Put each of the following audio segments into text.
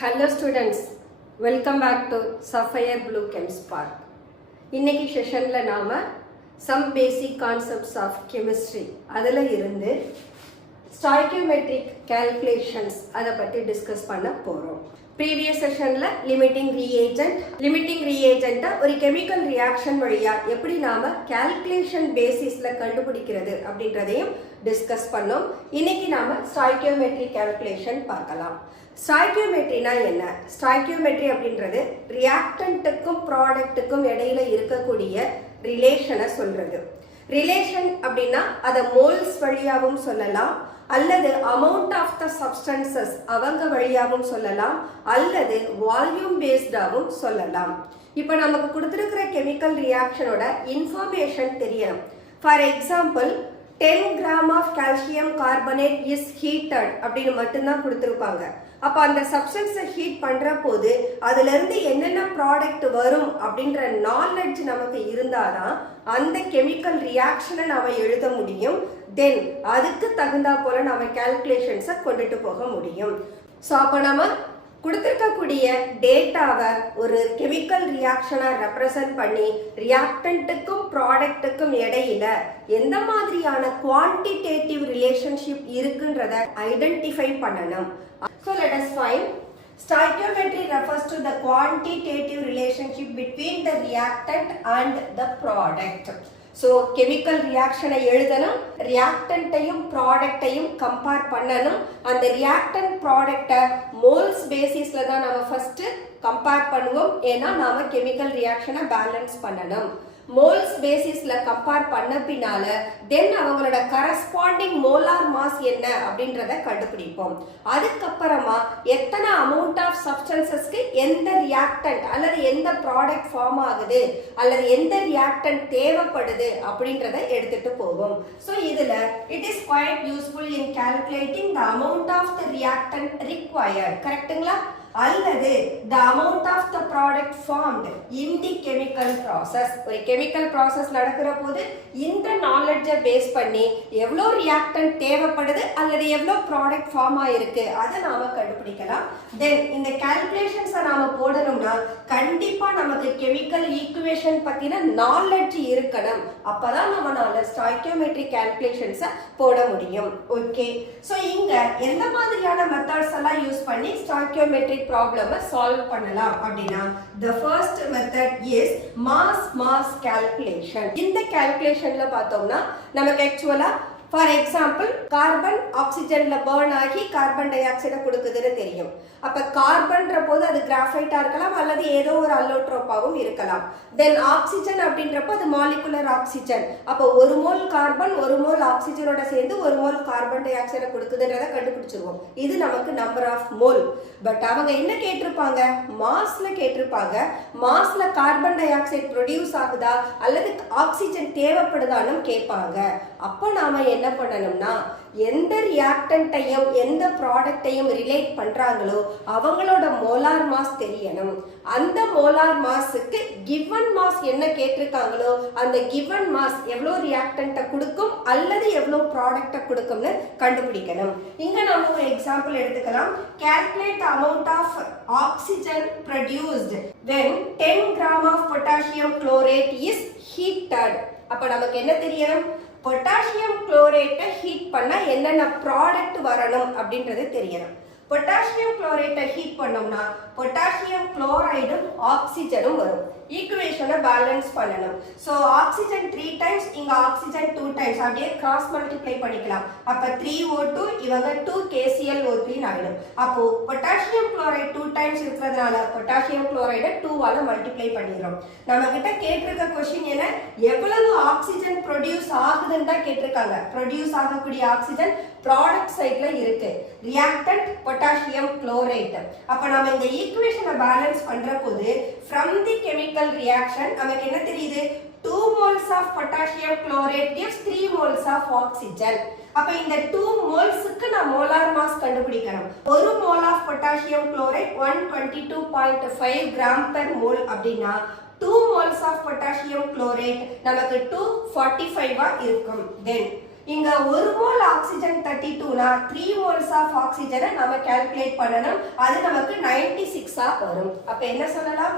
Hello students, welcome back to Sapphire Blue Chem Spark. இன்னைக்கு செஷன்ல நாம some basic concepts of chemistry அதில் இருந்து stoichiometric calculations அதை பற்றி டிஸ்கஸ் பண்ண போறோம். ப்ரீவியஸ் செஷன்ல லிமிட்டிங் ரியேஜென்ட்டை ஒரு கெமிக்கல் ரியாக்ஷன் வழியா எப்படி நாம கால்குலேஷன் பேசிஸ்ல கண்டுபிடிக்கிறது அப்படின்றதையும் டிஸ்கஸ் பண்ணோம். இன்னைக்கு நாம ஸ்டாய்கியோமெட்ரிக் கால்குலேஷன் பார்க்கலாம். ஸ்டாய்கியோமெட்ரினா என்ன? ஸ்டாய்கியோமெட்ரி அப்படின்றது ரியாக்டன்ட்டுக்கும் ப்ராடக்ட்டுக்கும் இடையில இருக்கக்கூடிய ரிலேஷனை சொல்றது. ரிலேஷன் அப்படின்னா அதை மோல்ஸ் வழியாகவும் சொல்லலாம், அல்லது அமௌண்ட் ஆஃப் த சப்ஸ்டன்சஸ் அவங்க வழியாகவும் சொல்லலாம், அல்லது வால்யூம் பேஸ்டாகவும் சொல்லலாம். இப்போ நமக்கு கொடுத்துருக்கிற கெமிக்கல் ரியாக்ஷனோட இன்ஃபர்மேஷன் தெரியணும். For example 10 gram of calcium carbonate is heated அப்படின்னு மட்டும்தான் கொடுத்துருப்பாங்க. அப்போ அந்த சப்ஸ்டன்ஸை ஹீட் பண்ணுற போது அதுலேருந்து என்னென்ன ப்ராடக்ட் வரும் அப்படின்ற நாலெட்ஜ் நமக்கு இருந்தாதான் அந்த கெமிக்கல் ரியாக்ஷனை நாம் எழுத முடியும். தென் அதுக்கு தகுந்தா போல நம்ம கால்குலேஷன்ஸை கொண்டுட்டு போக முடியும். ஸோ அப்போ நம்ம கொடுத்துருக்கக்கூடிய டேட்டாவை ஒரு கெமிக்கல் ரியாக்ஷனாக ரெப்ரசன்ட் பண்ணி ரியாக்டன்ட்டுக்கும் ப்ராடக்ட்டுக்கும் இடையில எந்த மாதிரியான குவான்டிடேட்டிவ் ரிலேஷன்ஷிப் இருக்குன்றத ஐடென்டிஃபை பண்ணணும். So let us find stoichiometry refers to the quantitative relationship between the reactant and the product. So chemical reaction எழுதணும், reactantையும் ப்ராடக்டையும் கம்பேர் பண்ணணும். அந்த reactant ப்ராடக்டை மோல்ஸ் பேசிஸ்ல தான் நம்ம ஃபர்ஸ்ட் கம்பேர் பண்ணுவோம். ஏன்னா நாம கெமிக்கல் ரியாக்ஷனை பேலன்ஸ் பண்ணணும். மோல்ஸ் பேசிஸ்ல கம்பேர் பண்ண பின்னால தென் அவங்களோட கரஸ்பாண்டிங் மோலார் மாஸ் என்ன அப்படின்றத கண்டுபிடிப்போம். அதுக்கப்புறமா எத்தனை அமௌண்ட் ஆஃப் சப்ஸ்டன்சஸ்க்கு எந்த ரியாக்டன்ட் அல்லது எந்த ப்ராடக்ட் ஃபார்ம் ஆகுது அல்லது எந்த ரியாக்டன்ட் தேவைப்படுது அப்படின்றத எடுத்துட்டு போவோம். ஸோ இதுல it is quite useful in calculating the amount of the reactant required. கரெக்டுங்களா? அல்லது the amount of the product formed in the chemical process. ஒரு கெமிக்கல் ப்ராசஸ் நடக்கிற போது இந்த நாலெட்ஜை பேஸ் பண்ணி எவ்வளோ ரியாக்டன்ட் தேவைப்படுது அல்லது எவ்வளோ ப்ராடக்ட் ஃபார்ம் ஆயிருக்கு அதை நாம கண்டுபிடிக்கலாம். தென் இந்த கால்குலேஷன்ஸை நாம போடணும்னா கண்டிப்பா நமக்கு கெமிக்கல் ஈக்குவேஷன் பத்தின நாலெட்ஜ் இருக்கணும். அப்பதான் நம்மளால ஸ்டாய்கியோமெட்ரிக் கால்குலேஷன்ஸை போட முடியும். ஓகே, ஸோ இங்க எந்த மாதிரியான மெத்தட்ஸ் எல்லாம் யூஸ் பண்ணி ஸ்டாய்கியோமெட்ரிக் ப்ராப்ளமை சால்வ் பண்ணலாம் அப்படின்னா the first method is mass calculation. இந்த கால்குலேஷன்ல பார்த்தோம்னா நமக்கு ஆக்சுவலா ஃபார் எக்ஸாம்பிள் கார்பன் ஆக்சிஜன்ல பர்ன் ஆகி கார்பன் டை ஆக்சைடை கொடுக்குதுன்னு தெரியும். அப்ப கார்பன்ற போது அது கிராஃபைட்டா இருக்கலாம் அல்லது ஏதோ ஒரு அல்லோட்ரோப்பாவும் இருக்கலாம். தென் ஆக்சிஜன் அப்படின்றப்போ அது மாலிகுலர் ஆக்சிஜன். அப்போ ஒரு மோல் கார்பன் ஒரு மோல் ஆக்சிஜனோட சேர்ந்து ஒரு மோல் கார்பன் டை ஆக்சைடை கொடுக்குதுன்றத கண்டுபிடிச்சிருவோம். இது நமக்கு நம்பர் ஆஃப் மோல். பட் அவங்க என்ன கேட்டிருப்பாங்க? மாஸ்ல கேட்டிருப்பாங்க. மாஸ்ல கார்பன் டை ஆக்சைடு ப்ரொடியூஸ் ஆகுதா அல்லது ஆக்சிஜன் தேவைப்படுதான்னு கேட்பாங்க. அப்போ நாம என்ன பண்ணணும்னா எந்த ரியாக்டன்ட்டையும் எந்த ப்ராடக்டையும் ரிலேட் பண்றாங்களோ அவங்களோட மோலார் மாஸ் தெரியணும். அந்த மோலார் மாஸுக்கு கிவன் மாஸ் என்ன கேட்டிருக்காங்களோ அந்த கிவன் மாஸ் எவ்வளோ ரியாக்டன்ட்டை கொடுக்கும் அல்லது எவ்வளோ ப்ராடக்டை கொடுக்கும்னு கண்டுபிடிக்கணும். இங்க நம்ம ஒரு எக்ஸாம்பிள் எடுத்துக்கலாம். Calculate amount of oxygen produced when 10 gram of potassium chlorate is heated. அப்ப நமக்கு என்ன தெரியணும்? பொட்டாசியம் குளோரேட்டை ஹீட் பண்ணா என்னென்ன ப்ராடக்ட் வரணும் அப்படின்றது தெரியணும். பொட்டாசியம் குளோரேட்டை ஹீட் பண்ணோம்னா பொட்டாசியம் குளோரைடும் ஆக்சிஜனும் வரும். ஈக்குவேஷனை பேலன்ஸ் பண்ணணும். ஸோ ஆக்சிஜன் 3 டைம்ஸ், இங்க ஆக்சிஜன் 2 டைம்ஸ், அப்படியே கிராஸ் மல்டிப்ளை பண்ணிக்கலாம். அப்ப 3O2 இவங்க 2KClO3 ஆகிடும். அப்போ பொட்டாசியம் குளோரைட் 2 டைம்ஸ் இருக்கிறதுனால பொட்டாசியம் குளோரைடை 2ஆல மல்டிப்ளை பண்ணிடுறோம். நம்ம கிட்ட கேட்டிருக்க கொஸ்டின் என்ன? எவ்வளவு ஆக்சிஜன் ப்ரொடியூஸ் ஆகுதுன்னு தான் கேட்டிருக்காங்க. ப்ரொடியூஸ் ஆகக்கூடிய ஆக்சிஜன் ப்ராடக்ட் சைட்ல இருக்கு. Reactant potassium chloride. அப்ப நம்ம இந்த ஈக்குவேஷனை பேலன்ஸ் பண்ற போது from the chemical reaction நமக்கு என்ன தெரியுது? 2 moles of potassium chlorate gives 3 moles of oxygen. அப்ப இந்த 2 மோல்ஸ்க்கு நான் மோலார் மாஸ் கண்டுபிடிக்கணும். 1 mole of potassium chloride 122.5 gram per mole அப்படின்னா 2 moles of potassium chlorate நமக்கு 245 இருக்கும். தென் இங்க 1 மோல் ஆக்சிஜன் 32னா 3 மோல்ஸ் ஆஃப் ஆக்சிஜனை நம்ம கால்குலேட் பண்ணணும். அது நமக்கு 96 வரும். அப்ப என்ன சொல்லலாம்?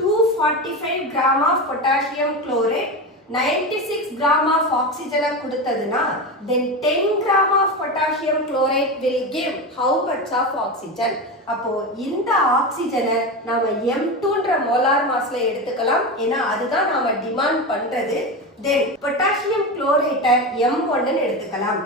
245 gram of potassium chloride 96 gram of ஆக்சிஜனை கொடுத்ததுனா then 10 gram of potassium chloride will give how much of oxygen? அப்போ இந்த ஆக்சிஜனை நாம M2ன்ற மோலார் மாஸ்ல எடுத்துக்கலாம். ஏன்னா அதுதான் நாம டிமாண்ட் பண்றது. then potassium chlorate M1 ன்னு எடுத்துக்கலாம்.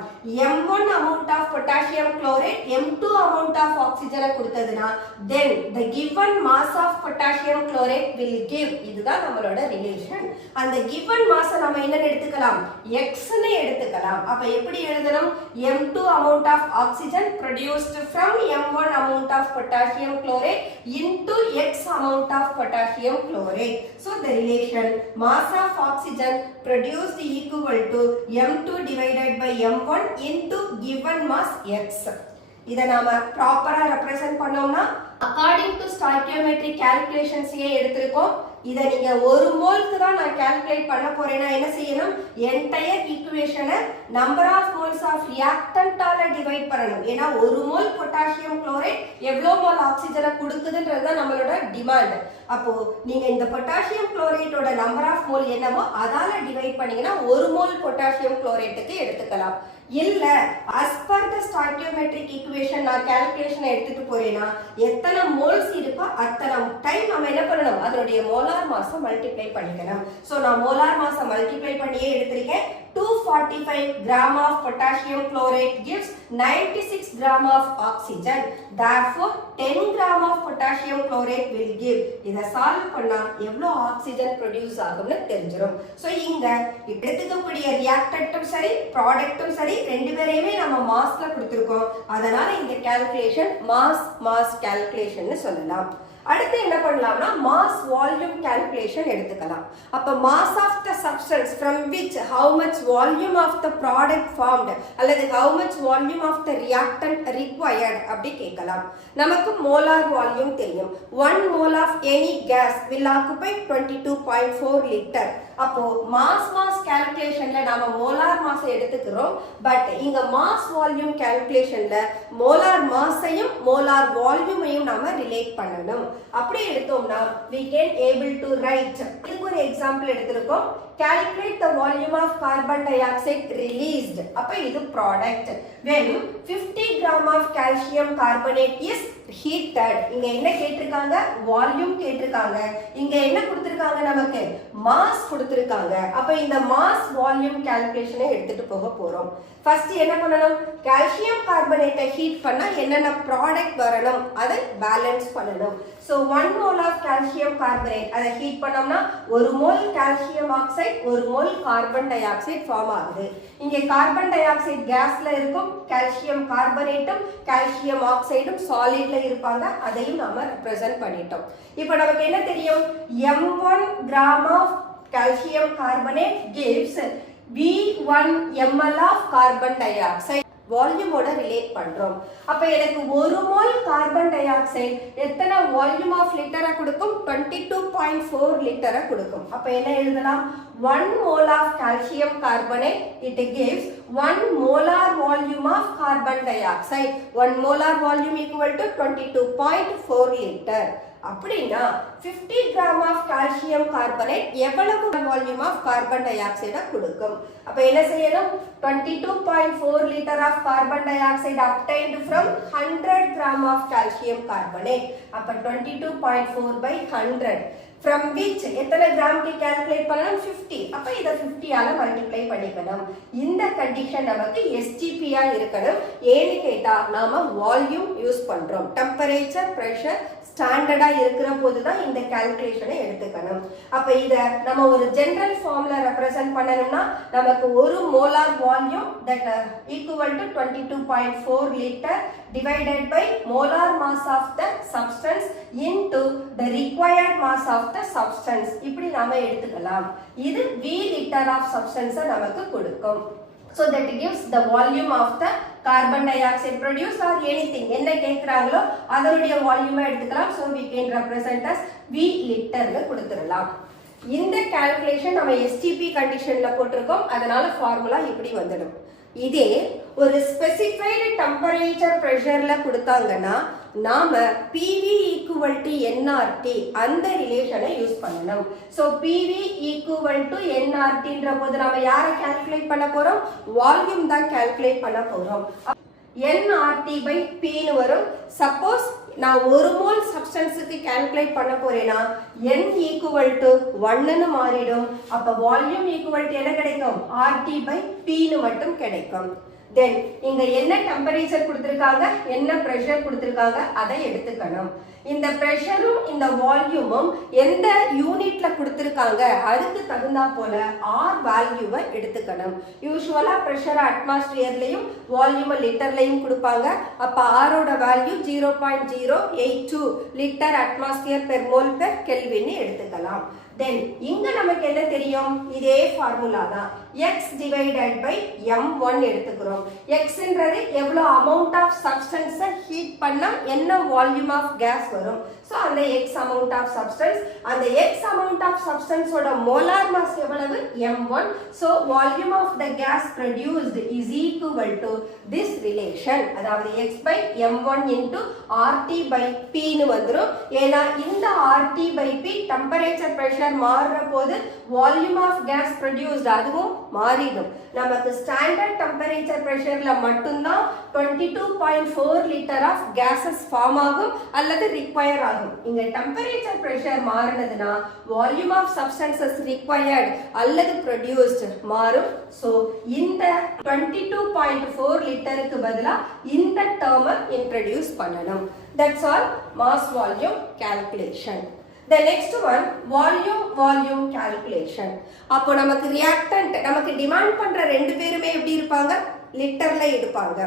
M1 amount of potassium chlorate M2 amount of oxygen கொடுத்ததுனா then the given mass of potassium chlorate will give, இதுதான் நம்மளோட ரிலேஷன். அந்த given mass நம்ம என்னன்னு எடுத்துக்கலாம்? X ன்னு எடுத்துக்கலாம். அப்ப எப்படி எழுதணும்? M2 amount of oxygen produced from M1 amount of potassium chlorate into X amount of potassium chlorate. So the relation mass of oxygen produced equal to M2 divided by M1 into given mass X. இத நாம ப்ராப்பரா represent பண்ணோம்னா according to stoichiometric calculations எடுத்திருக்கோம். இத நீங்க 1 மோலுக்கு தான் நான் கால்குலேட் பண்ண போறேன்னா என்ன செய்யணும்? என்டையர் ஈக்குவேஷனை நம்பர் ஆஃப் மோல்ஸ் ஆஃப் ரியாக்டன்ட்டால டிவைட் பண்ணணும். ஏன்னா 1 மோல் பொட்டாசியம் குளோரைட் எவ்வளவு மோல் ஆக்சிஜனை கொடுக்குதுன்றது தான் நம்மளோட டிமாண்ட். அப்போ நீங்க இந்த பொட்டாசியம் குளோரைட்டோட நம்பர் ஆஃப் மோல் என்னவோ அதால டிவைட் பண்ணீங்கன்னா 1 மோல் பொட்டாசியம் குளோரைட்டுக்கு எடுத்துக்கலாம். இல்ல as per the stoichiometric equation நான் கால்குலேஷனை எடுத்துட்டு போறேன்னா எத்தனை மோல்ஸ் இருக்கோ அத்தனை டைம் நம்ம என்ன பண்ணணும்? அதனுடைய மோலார் மாஸை மல்டிப்ளை பண்ணிக்கணும். சோ நான் மோலார் மாஸை மல்டிப்ளை பண்ணியே எடுத்திருக்கேன். 245 gram of potassium chlorate gives 96 gram of oxygen. Therefore 10 gram of potassium chlorate will give. இத சால்வ் பண்ணா எவ்வளவு ஆக்சிஜன் ப்ரொடியூஸ் ஆகும்னு தெரிஞ்சிரும். சோ இங்க எடுத்துக்கக்கூடிய ரியாக்டன்ட்டும் சரி ப்ராடக்ட்டும் சரி ரெண்டு பேரையுமே நம்ம மாஸ்ல கொடுத்திருக்கோம். அதனால இந்த கால்குலேஷன் மாஸ் கால்குலேஷன் சொல்லலாம். அடுத்து என்ன பண்ணலாம்னா மாஸ் வால்யூம் கால்குலேஷன் எடுத்துக்கலாம். அப்ப mass of the substance from which how much volume of the product formed அல்லது how much volume of the reactant required அப்படி கேட்கலாம். நமக்கு மோலார் வால்யூம் தெரியும். 1 mole of any gas will occupy 22.4 liter. அப்போ mass கால்குலேஷன்ல நாம molar mass எடுத்துக்கிறோம். But இங்க mass volume கால்குலேஷன்ல molar மாஸையும் molar வால்யூமையும் நாம ரிலேட் பண்ணணும். அப்படி எடுத்தோம்னா we can able to write. இதுக்கு ஒரு எக்ஸாம்பிள் எடுத்திருக்கோம். calculate the volume of carbon dioxide released. அப்ப இது product. when 50 gram of calcium carbonate is heated. இங்க என்ன கேட்டிருக்காங்க? வால்யூம் கேட்டிருக்காங்க. இங்க என்ன கொடுத்திருக்காங்க? நமக்கு மாஸ் கொடுத்திருக்காங்க. அப்ப இந்த மாஸ் வால்யூம் கால்குலேஷனை எடுத்துட்டு போக போறோம். ஃபர்ஸ்ட் என்ன பண்ணணும்? கால்சியம் கார்பனேட்டை ஹீட் பண்ணா என்னென்ன ப்ராடக்ட் வரணும் அதை பேலன்ஸ் பண்ணணும். So 1 mole of calcium carbonate அதை ஹீட் பண்ணோம்னா 1 mole calcium oxide 1 mole carbon dioxide form ஆகுது. இங்க கார்பன் டை ஆக்சைடு கேஸ்ல இருக்கும், கால்சியம் கார்பனேட்டும் கால்சியம் ஆக்சைடும் சாலிட்ல இருப்பாங்க. அதையும் நாம ரெப்ரசன்ட் பண்ணிட்டோம். இப்போ நமக்கு என்ன தெரியும்? M1 gram of calcium carbonate gives V1 ml of carbon dioxide. வால்யூமோட ரிலேட் பண்றோம். அப்ப எனக்கு 1 மோல் கார்பன் டை ஆக்சைடு எத்தனை வால்யூம் ஆஃப் லிட்டரை கொடுக்கும்? 22.4 லிட்டரை கொடுக்கும். அப்ப என்ன எழுதலாம்? 1 mole of calcium carbonate it gives 1 molar volume of carbon dioxide. 1 molar volume equal to 22.4 liter. அப்படினா 50 gram of calcium carbonate எவ்வளவு volume of carbon dioxide கொடுக்கும்? அப்ப என்ன செய்யணும்? 22.4 liter of carbon dioxide obtained from 100 gram of calcium carbonate. அப்ப 22.4 by 100 from which எத்தனை கிராம்க்கு calculate பண்ணணும்? 50. அப்ப இத 50 ஆல மல்டிப்ளை பண்ணிக்கணும். இந்த கண்டிஷன் நமக்கு STP ஆ இருக்கணும். ஏன்னு கேட்டா நாம வால்யூம் யூஸ் பண்றோம். டெம்பரேச்சர், பிரஷர் ஸ்டாண்டர்டா இருக்கிற போது தான் இந்த கால்குலேஷனை எடுத்துக்கணும். அப்ப இத நம்ம ஒரு ஜெனரல் ஃபார்ம்ல ரெப்ரசன்ட் பண்ணனும்னா நமக்கு 1 molar volume that equal to 22.4 liter divided by molar mass of the substance into the required mass of the substance. இப்படி நாம எடுத்துக்கலாம். இது V liter of substance நமக்கு கொடுக்கும். So that gives the volume of the carbon dioxide produced or anything. என்ன கேக்குறாங்களோ அதனுடைய வால்யூமை எடுத்துக்கலாம். So we can represent as V liter னு கொடுத்துடலாம். இந்த கால்குலேஷன் நம்ம STP கண்டிஷன்ல போட்டிருக்கோம். அதனால ஃபார்முலா இப்படி வந்துடும். இதே ஒரு ஸ்பெசிஃபைடு டெம்பரேச்சர் ப்ரெஷர்ல கொடுத்தாங்கன்னா நாம PV ஈக்குவல் டு NRT அந்த ரிலேஷனை யூஸ் பண்ணணும். ஸோ PV ஈக்குவல் டு NRTன்ற போது நாம யாரை கால்குலேட் பண்ண போறோம்? வால்யூம் தான் கால்குலேட் பண்ண போறோம். NRT by P னு வரும். சப்போஸ் நான் ஒரு மோல் சப்ஸ்டன்ஸுக்கு கால்குலேட் பண்ண போறேன்னா N ஈக்குவல் டு 1ன்னு மாறிடும். அப்ப வால்யூம் ஈக்குவல் டு என்ன கிடைக்கும்? RT by P னு மட்டும் கிடைக்கும். தென் இங்க என்ன டெம்பரேச்சர் கொடுத்திருக்காங்க, என்ன பிரஷர் கொடுத்திருக்காங்க, அதை எடுத்துக்கணும். இந்த பிரஷரும் இந்த வால்யூமும் எந்த யூனிட்ல கொடுத்திருக்காங்க அதுக்கு தகுந்தா போல ஆர் வேல்யூவை எடுத்துக்கணும். யூசுவலா பிரஷர் அட்மாஸ்பியர்லயும் வால்யூம் லிட்டர்லயும் கொடுப்பாங்க. அப்ப ஆரோட value 0.082 litre atmosphere per mole per kelvin எடுத்துக்கலாம். தென் இங்க நமக்கு என்ன தெரியும்? இதே ஃபார்முலா தான். x divided by m1 எடுத்துக்கிறோம். xன்றது எவ்வளவு அமௌண்ட் ஆஃப் சப்ஸ்டன்ஸை ஹீட் பண்ணா என்ன வால்யூம் ஆஃப் கேஸ் வரும். ஸோ அந்த x அமௌண்ட் ஆஃப் சப்ஸ்டன்ஸ், அந்த x அமௌண்ட் ஆஃப் சப்ஸ்டன்ஸோட மோலார் மாஸ் எவ்வளவு? m1. So volume of the gas produced is equal to this relation, அதாவது x by m1 into RT by P னு வந்துரும். ஏன்னா இந்த RT by P temperature pressure மாறுற போது வால்யூம் ஆஃப் கேஸ் ப்ரொடியூஸ்ட் அதுவும் மாறிடும். நமக்கு ஸ்டாண்டர்ட் டெம்பரேச்சர் பிரஷர்ல மட்டும்தான் 22.4 லிட்டர் ஆஃப் கேசஸ் ஃபார்ம் ஆகும் அல்லது ரிக்வயர் ஆகும். இங்க டெம்பரேச்சர் பிரஷர் மாறினதுன்னா வால்யூம் ஆஃப் சப்ஸ்டன்சஸ் ரிக்வயர்ட் அல்லது ப்ரொடியூஸ்ட் மாறும். ஸோ இந்த 22.4 லிட்டருக்கு பதிலா இந்த டேர்மை இன்ட்ரடியூஸ் பண்ணணும். That's all mass volume calculation. The next one volume calculation. அப்போ நமக்கு reactant நமக்கு டிமாண்ட் பண்ற ரெண்டு பேருமே எப்படி இருப்பாங்க? லிட்டர்ல எடுப்பாங்க.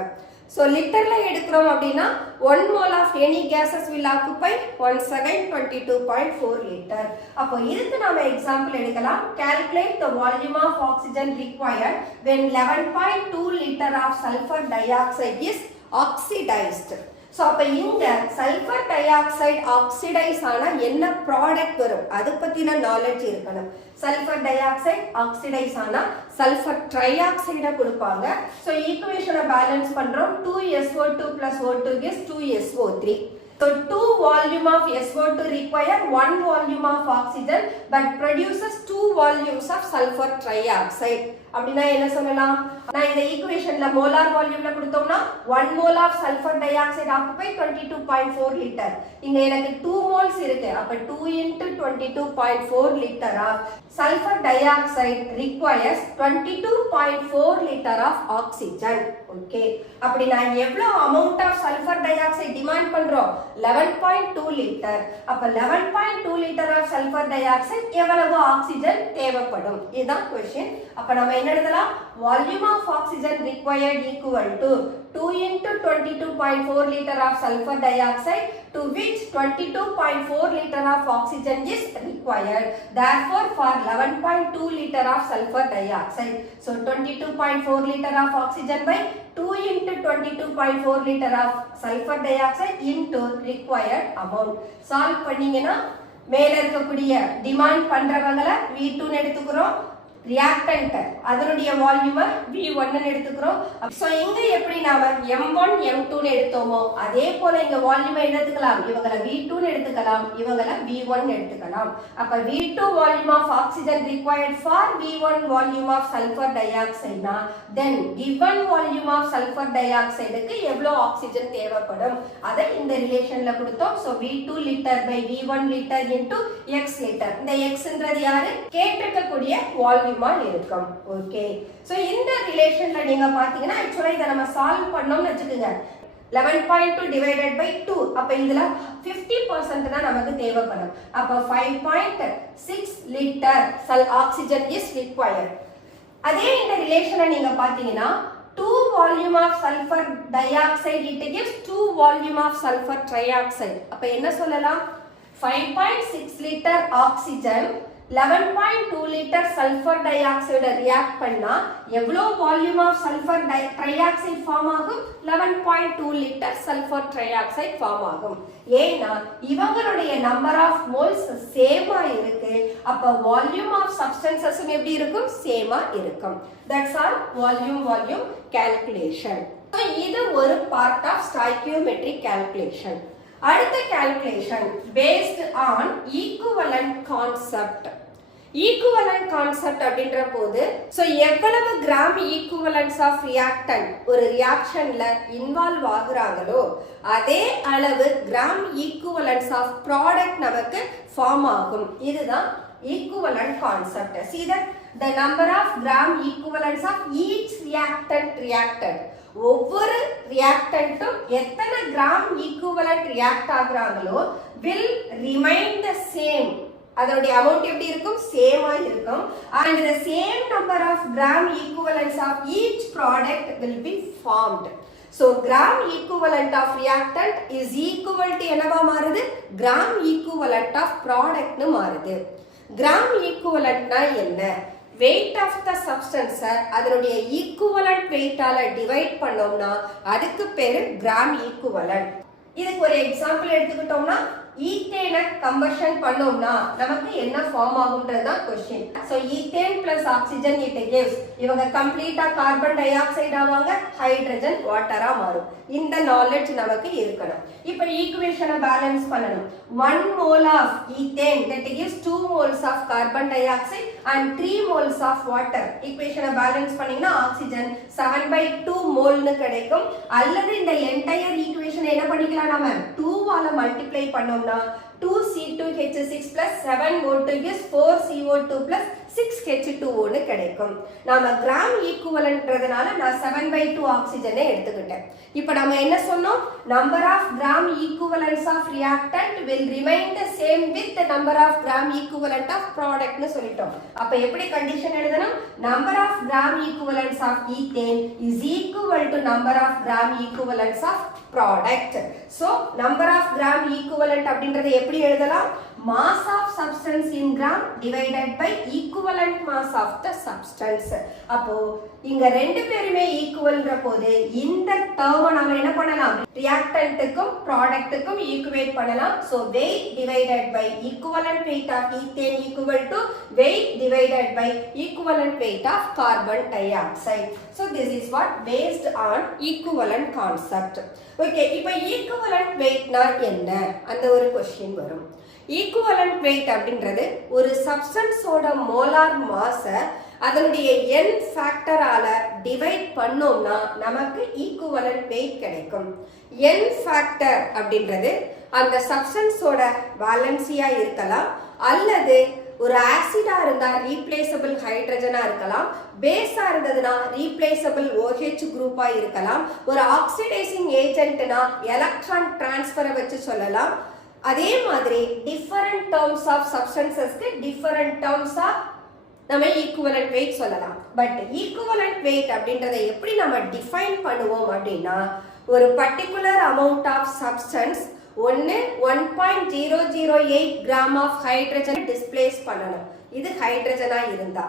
So லிட்டர்ல எடுக்கிறோம் அப்படின்னா 1 mole of any gases will occupy 1 second 22.4 liter. அப்போ இதுக்கு நாம எக்ஸாம்பிள் எடுக்கலாம். Calculate the volume of oxygen required when 11.2 liter of sulfur dioxide is oxidized. So அப்போ இங்க சல்ஃபர் டை ஆக்சைடு ஆக்சிடைஸ் ஆனால் என்ன ப்ராடக்ட் வரும் அதை பற்றின நாலேஜ் இருக்கணும். சல்ஃபர் டை ஆக்சைடு ஆக்சிடைஸ் ஆனால் சல்ஃபர் ட்ரை ஆக்சைடை கொடுப்பாங்க. ஸோ ஈக்குவேஷனை பேலன்ஸ் பண்ணுறோம். 2SO2 plus O2 gives 2SO3. So 2 volume of SO2 require 1 volume of oxygen but produces 2 volumes of sulfur trioxide. அப்படினா என்ன சொல்லலாம்? நான் இந்த ஈக்குவேஷன்ல மோலார் வால்யூம்ல கொடுத்தோம்னா 1 mole of sulfur dioxide occupy 22.4 liter. இங்க எனக்கு 2 moles இருக்கு. அப்ப 2 into 22.4 liter of sulfur dioxide requires 22.4 liter of oxygen. Okay, அப்படி நான் எவ்வளவு amount of sulphur dioxide demand பண்றோம்? 11.2 லிட்டர். அப்ப 11.2 litre of sulphur dioxide எவ்வளவு ஆக்சிஜன் தேவைப்படும்? இதுதான் क्वेश्चन. அப்ப நாம என்ன எழுதலாம்? Volume of oxygen required equal to 2 into 22.4 liter of sulfur dioxide to which 22.4 liter of oxygen is required. Therefore, for 11.2 liter of sulfur dioxide, so 22.4 liter of oxygen by 2 into 22.4 liter of sulfur dioxide into required amount. Solve பண்ணீங்கன்னா மேல இருக்கக்கூடிய demand பண்றவங்கள V2 ன்னு எடுத்துக்கிறோம். Reactant அதனுடைய வால்யூமை V1 ன்னு எடுத்துக்கிறோம். So இங்க எப்படி நாம M1 M2 ன்னு எடுத்தோமோ அதே போல இங்க வால்யூமை எடுத்துக்கலாம். இவங்கள V2 ன்னு எடுத்துக்கலாம், இவங்கள V1 ன்னு எடுத்துக்கலாம். அப்ப V2 volume of oxygen required for V1 volume of sulphur டை ஆக்சைடுனா then given volume of sulphur டை ஆக்சைடுக்கு எவ்வளவு ஆக்சிஜன் தேவைப்படும் அதை இந்த ரிலேஷன்ல கொடுத்தோம். So V2 litre by V1 litre into X litre. இந்த Xன்றது யாரு? கேட்டிருக்கக்கூடிய வால்யூம் இருக்கும். ஓகே, சோ இந்த ரிலேஷன்ல நீங்க பாத்தீங்கன்னா एक्चुअली இத நம்ம சால்வ் பண்ணோம்னு வெச்சுக்கங்க. 11.2 divided by 2 அப்ப இதுல 50% தான் நமக்கு தேவைப்படும். அப்ப 5.6 லிட்டர் ஆக்சிஜன் இஸ் required. அதே இந்த ரிலேஷனை நீங்க பாத்தீங்கன்னா 2 volume of sulfur dioxide it gives 2 volume of sulfur trioxide. அப்ப என்ன சொல்லலாம்? 5.6 liter oxygen 11.2 litre sulphur dioxide react பண்ணா எவ்வளவு volume of sulphur trioxide form ஆகும்? 11.2 லிட்டர் சல்ஃபர் ட்ரைஆக்சைடு ஃபார்ம் ஆகும். ஏன்னா இவங்களுடைய நம்பர் ஆஃப் மோல்ஸ் சேமா இருக்கு. அப்ப வால்யூம் ஆஃப் சப்ஸ்டன்சஸ் எப்படி இருக்கும்? சேமா இருக்கும். That's all volume calculation. இது ஒரு பார்ட் ஆஃப் ஸ்டாய்கியோமெட்ரிக் கால்குலேஷன். அடுத்த calculation based on equivalent concept. Equivalent concept அப்படின்ற போது எவ்வளவு கிராம் ஈக்குவலன்ஸ் ஆஃப் ரியாக்டன்ட் ஒரு ரியாக்ஷன்ல இன்வால்வ் ஆகுறாங்களோ அதே அளவு கிராம் ஈக்குவலன்ஸ் ஆஃப் ப்ராடக்ட் நமக்கு ஃபார்ம் ஆகும். இதுதான் equivalent concept. See that the number of gram equivalents of each reactant reacted. ஒவ்வொரு ரியாக்டன்ட்டும் எத்தனை கிராம் ஈக்குவலன்ட் ரியாக்ட் ஆகுறாங்களோ will remain the same. அதோட அமௌண்ட் எப்படி இருக்கும்? சேமா இருக்கும். and the same number of gram equivalents of each product will be formed. so gram equivalent of reactant is equal to என்னவா மாறுது? gram equivalent of product னு மாறுது. கிராம் ஈக்குவலன்ட்னா என்ன? weight of the substance அதனுடைய ஈக்குவலன்ட் வெயிட்டால டிவைட் பண்ணோம்னா அதுக்கு பேரு gram equivalent. இதுக்கு ஒரு எக்ஸாம்பிள் எடுத்துக்கிட்டோம்னா ஈத்தேனை கம்பஷன் பண்ணோம்னா நமக்கு என்ன ஃபார்ம் ஆகும்ன்றதுதான் question. So ethane plus oxygen it gives இவங்க கம்ப்ளீட்டா கார்பன் டை ஆக்சைடு ஆவாங்க, ஹைட்ரஜன் வாட்டரா மாறும். இந்த நாலேஜ் நமக்கு இருக்கணும். இப்போ ஈக்குவேஷனை பேலன்ஸ் பண்ணணும். 1 mole of ethane that gives 2 moles of carbon dioxide and 3 moles of water. ஈக்குவேஷனை பேலன்ஸ் பண்ணீங்கன்னா ஆக்சிஜன் 7/2 mole னு கிடைக்கும். அல்லது இந்த என்டையர் ஈக்குவேஷனை என்ன பண்ணிக்கலாம்? நாம 2 ஆல மல்டிப்ளை பண்ணோம்னா 2C2H6 plus 7O2 gives 4CO2 plus 6H2O னு கிடைக்கும். நாம கிராம் ஈக்குவலன்ட்ன்றதுனால நான் 7/2 ஆக்சிஜனை எடுத்துக்கிட்டேன். இப்போ நாம என்ன சொன்னோம்? number of gram equivalents of reactant will remain the same with the number of gram equivalent of product னு சொல்லிட்டோம். அப்ப எப்படி கண்டிஷன் எழுதணும்? number of gram equivalents of ethane is equal to number of gram equivalents of product. so number of gram equivalent அப்படிங்கறதை எப்படி எழுதலாம்? mass of substance in gram divided by equivalent mass of the substance. அப்போ இங்க ரெண்டு பேருமே ஈக்குவல்ன்ற போது இந்த டேர்மை நாம என்ன பண்ணலாம்? ரியாக்டன்ட்டுக்கும் ப்ராடக்ட்டுக்கும் ஈக்குவேட் பண்ணலாம். so weight divided by equivalent weight of ethane equal to weight divided by equivalent weight of carbon dioxide. so this is what based on equivalent concept. okay, இப்போ equivalent weight னா என்ன? அந்த ஒரு क्वेश्चन வரும். Equivalent wait அப்படின்றது ஒரு சப்ஸ்டன்ஸோட molar மாஸை அதனுடைய n ஃபேக்டரால divide பண்ணோம்னா நமக்கு ஈக்குவலன்ட் வெயிட் கிடைக்கும். n ஃபேக்டர் அப்படின்றது அந்த சப்ஸ்டன்ஸோட வேலன்சியா இருக்கலாம், அல்லது ஒரு ஆசிடா இருந்தா ரீப்ளேசபிள் ஹைட்ரஜனா இருக்கலாம், பேஸா இருந்ததுன்னா ரீப்ளேசபிள் OH குரூப்பா இருக்கலாம், ஒரு ஆக்சிடைசிங் ஏஜென்ட்னா எலக்ட்ரான் டிரான்ஸ்ஃபரை வச்சு சொல்லலாம். அதே மாதிரி டிஃபரண்ட் டேர்ம்ஸ் ஆஃப் சப்ஸ்டன்சஸ்க்கு டிஃபரண்ட் டேர்ம்ஸ் ஆஃப் நம்ம ஈக்குவலன்ட் வெயிட் சொல்லலாம். பட் ஈக்குவலன்ட் வெயிட் அப்படின்றத எப்படி நம்ம டிஃபைன் பண்ணுவோம் அப்படின்னா ஒரு particular amount of substance 1.008 gram of hydrogen displace பண்ணணும். இது ஹைட்ரஜனா இருந்தா.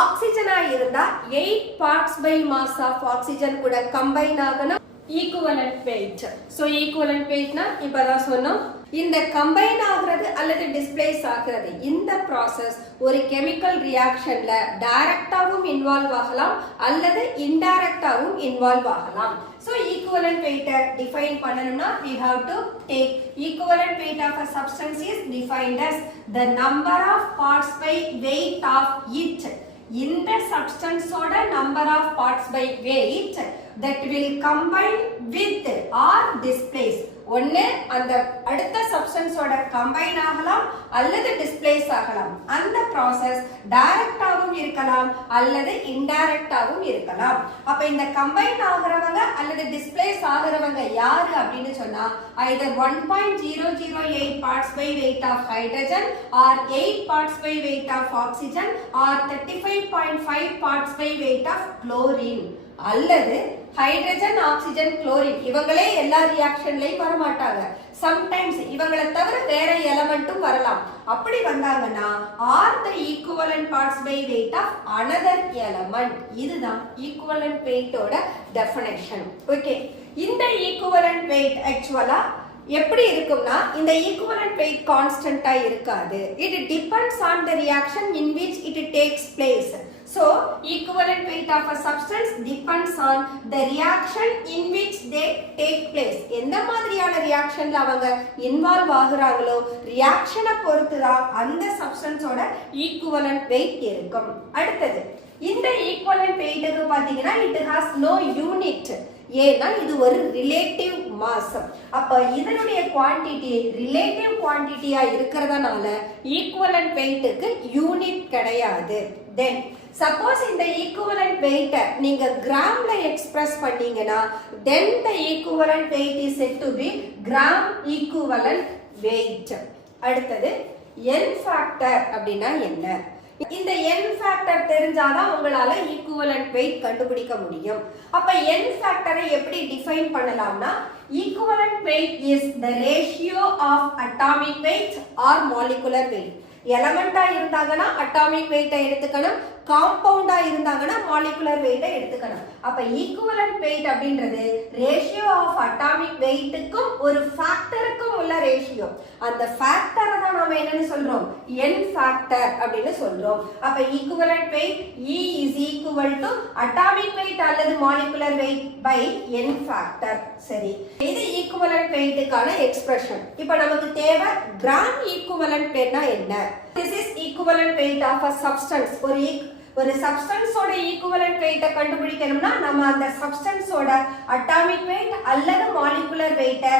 ஆக்சிஜனா இருந்தா 8 parts by mass of oxygen கூட கம்பைன் ஆகணும். Equivalent weight. சோ ஈக்குவலன்ட் வெயிட்னா இப்பதான் சொன்னோம், இந்த கம்பைன் ஆகிறது அல்லது டிஸ்பிளேஸ் ஆகிறது இந்த ப்ராசஸ் ஒரு கெமிக்கல் ரியாக்ஷன்ல டைரக்டாவும் இன்வால்வ் ஆகலாம் அல்லது இன்டைரக்டாவும் இன்வால்வ் ஆகலாம். so equivalent weight define பண்ணனும்னா we have to take equivalent weight of a substance is defined as the number of parts by weight of each. இந்த சப்ஸ்டன்ஸோட number of parts by weight that will combine with or displace. ஒன்னு அந்த அடுத்த சப்ஸ்டன்ஸோட combine ஆகலாம் அல்லது displays ஆகலாம். அந்த process டைரக்டாவும் இருக்கலாம் அல்லது இன்டைரக்டாவும் இருக்கலாம். அப்ப இந்த கம்பைன் ஆகுறவங்க அல்லது டிஸ்பிளேஸ் ஆகுறவங்க யாரு அப்படின்னு சொன்னா either 1.008 parts by weight of hydrogen or 8 parts by weight of oxygen or 35.5 parts by weight of chlorine. அல்லது ஹைட்ரஜன், ஆக்சிஜன், குளோரின் இவங்களே எல்லா ரியாக்ஷன்லயும் வர மாட்டாங்க. சம்டைம்ஸ் இவங்களை தவிர வேற எலமெண்ட்டும் வரலாம். அப்படி வந்தாங்கன்னா are the equivalent parts by weight of another element. இதுதான் equivalent weight ஓட definition. ஓகே, இந்த equivalent weight ஆக்சுவலா எப்படி இருக்கும்னா இந்த equivalent weight கான்ஸ்டன்ட்டா இருக்காது. It depends on the reaction in which it takes place. So equivalent weight of a substance depends on the reaction in which they take place. எந்த மாதிரியான ரியாக்ஷன்ல அவங்க involve ஆகுறாங்களோ ரியாக்ஷனை பொறுத்து தான் அந்த சப்ஸ்டன்ஸோட equivalent weight இருக்கும். அடுத்தது இந்த equivalent weightக்கு பாத்தீங்கன்னா it has no unit. ஏன்னா இது ஒரு ரிலேட்டிவ் மாஸ். அப்ப இதனுடைய குவாண்டிட்டி ரிலேட்டிவ் குவாண்டிட்டியா இருக்கிறதுனால ஈக்குவலன்ட் வெயிட்க்கு யூனிட் கிடையாது. தென் சப்போஸ் இந்த ஈக்குவலன்ட் வெயிட் நீங்க கிராம்ல எக்ஸ்பிரஸ் பண்ணீங்கன்னா then the equivalent weight is said to be gram equivalent weight. அடுத்தது n factor அப்படின்னா என்ன? இந்த n factor தெரிஞ்சாதான் உங்களால equivalent weight கண்டுபிடிக்க முடியும். அப்ப n factor-ஐ எப்படி டிஃபைன் பண்ணலாம்னா equivalent weight is the ratio of atomic weight or molecular weight. எலமெண்டா இருந்தாங்கன்னா அட்டாமிக் வெயிட்டை எடுத்துக்கணும், காம்பவுண்டா இருந்தாங்கன்னா மாலிகுலர் வெயிட்டை எடுத்துக்கணும். அப்ப ஈக்குவலன்ட் வெயிட் அப்படின்றது ரேஷியோ ஆஃப் அட்டாமிக் வெயிட்டுக்கும் ஒரு ஃபேக்டருக்கும் உள்ள ரேஷியோ. அந்த ஃபேக்டரை தான் நாம என்னன்னு சொல்றோம்? n ஃபேக்டர் அப்படின்னு சொல்றோம். அப்ப equivalent weight E is equal to atomic weight அல்லது molecular weight by n factor. சரி, இது ஈக்குவலன்ட் வெயிட்டுக்கான எக்ஸ்பிரஷன். இப்போ நமக்கு தேவை கிராம் ஈக்குவலன்ட் வெயிட்னா என்ன? This is equivalent weight of a substance. ஒரு சப்ஸ்டன்ஸோட ஈக்குவலன்ட் வெயிட்டை கண்டுபிடிக்கணும்னா நம்ம அந்த சப்ஸ்டன்ஸோட அட்டாமிக் வெயிட் அல்லது மாலிகுலர் வெயிட்டை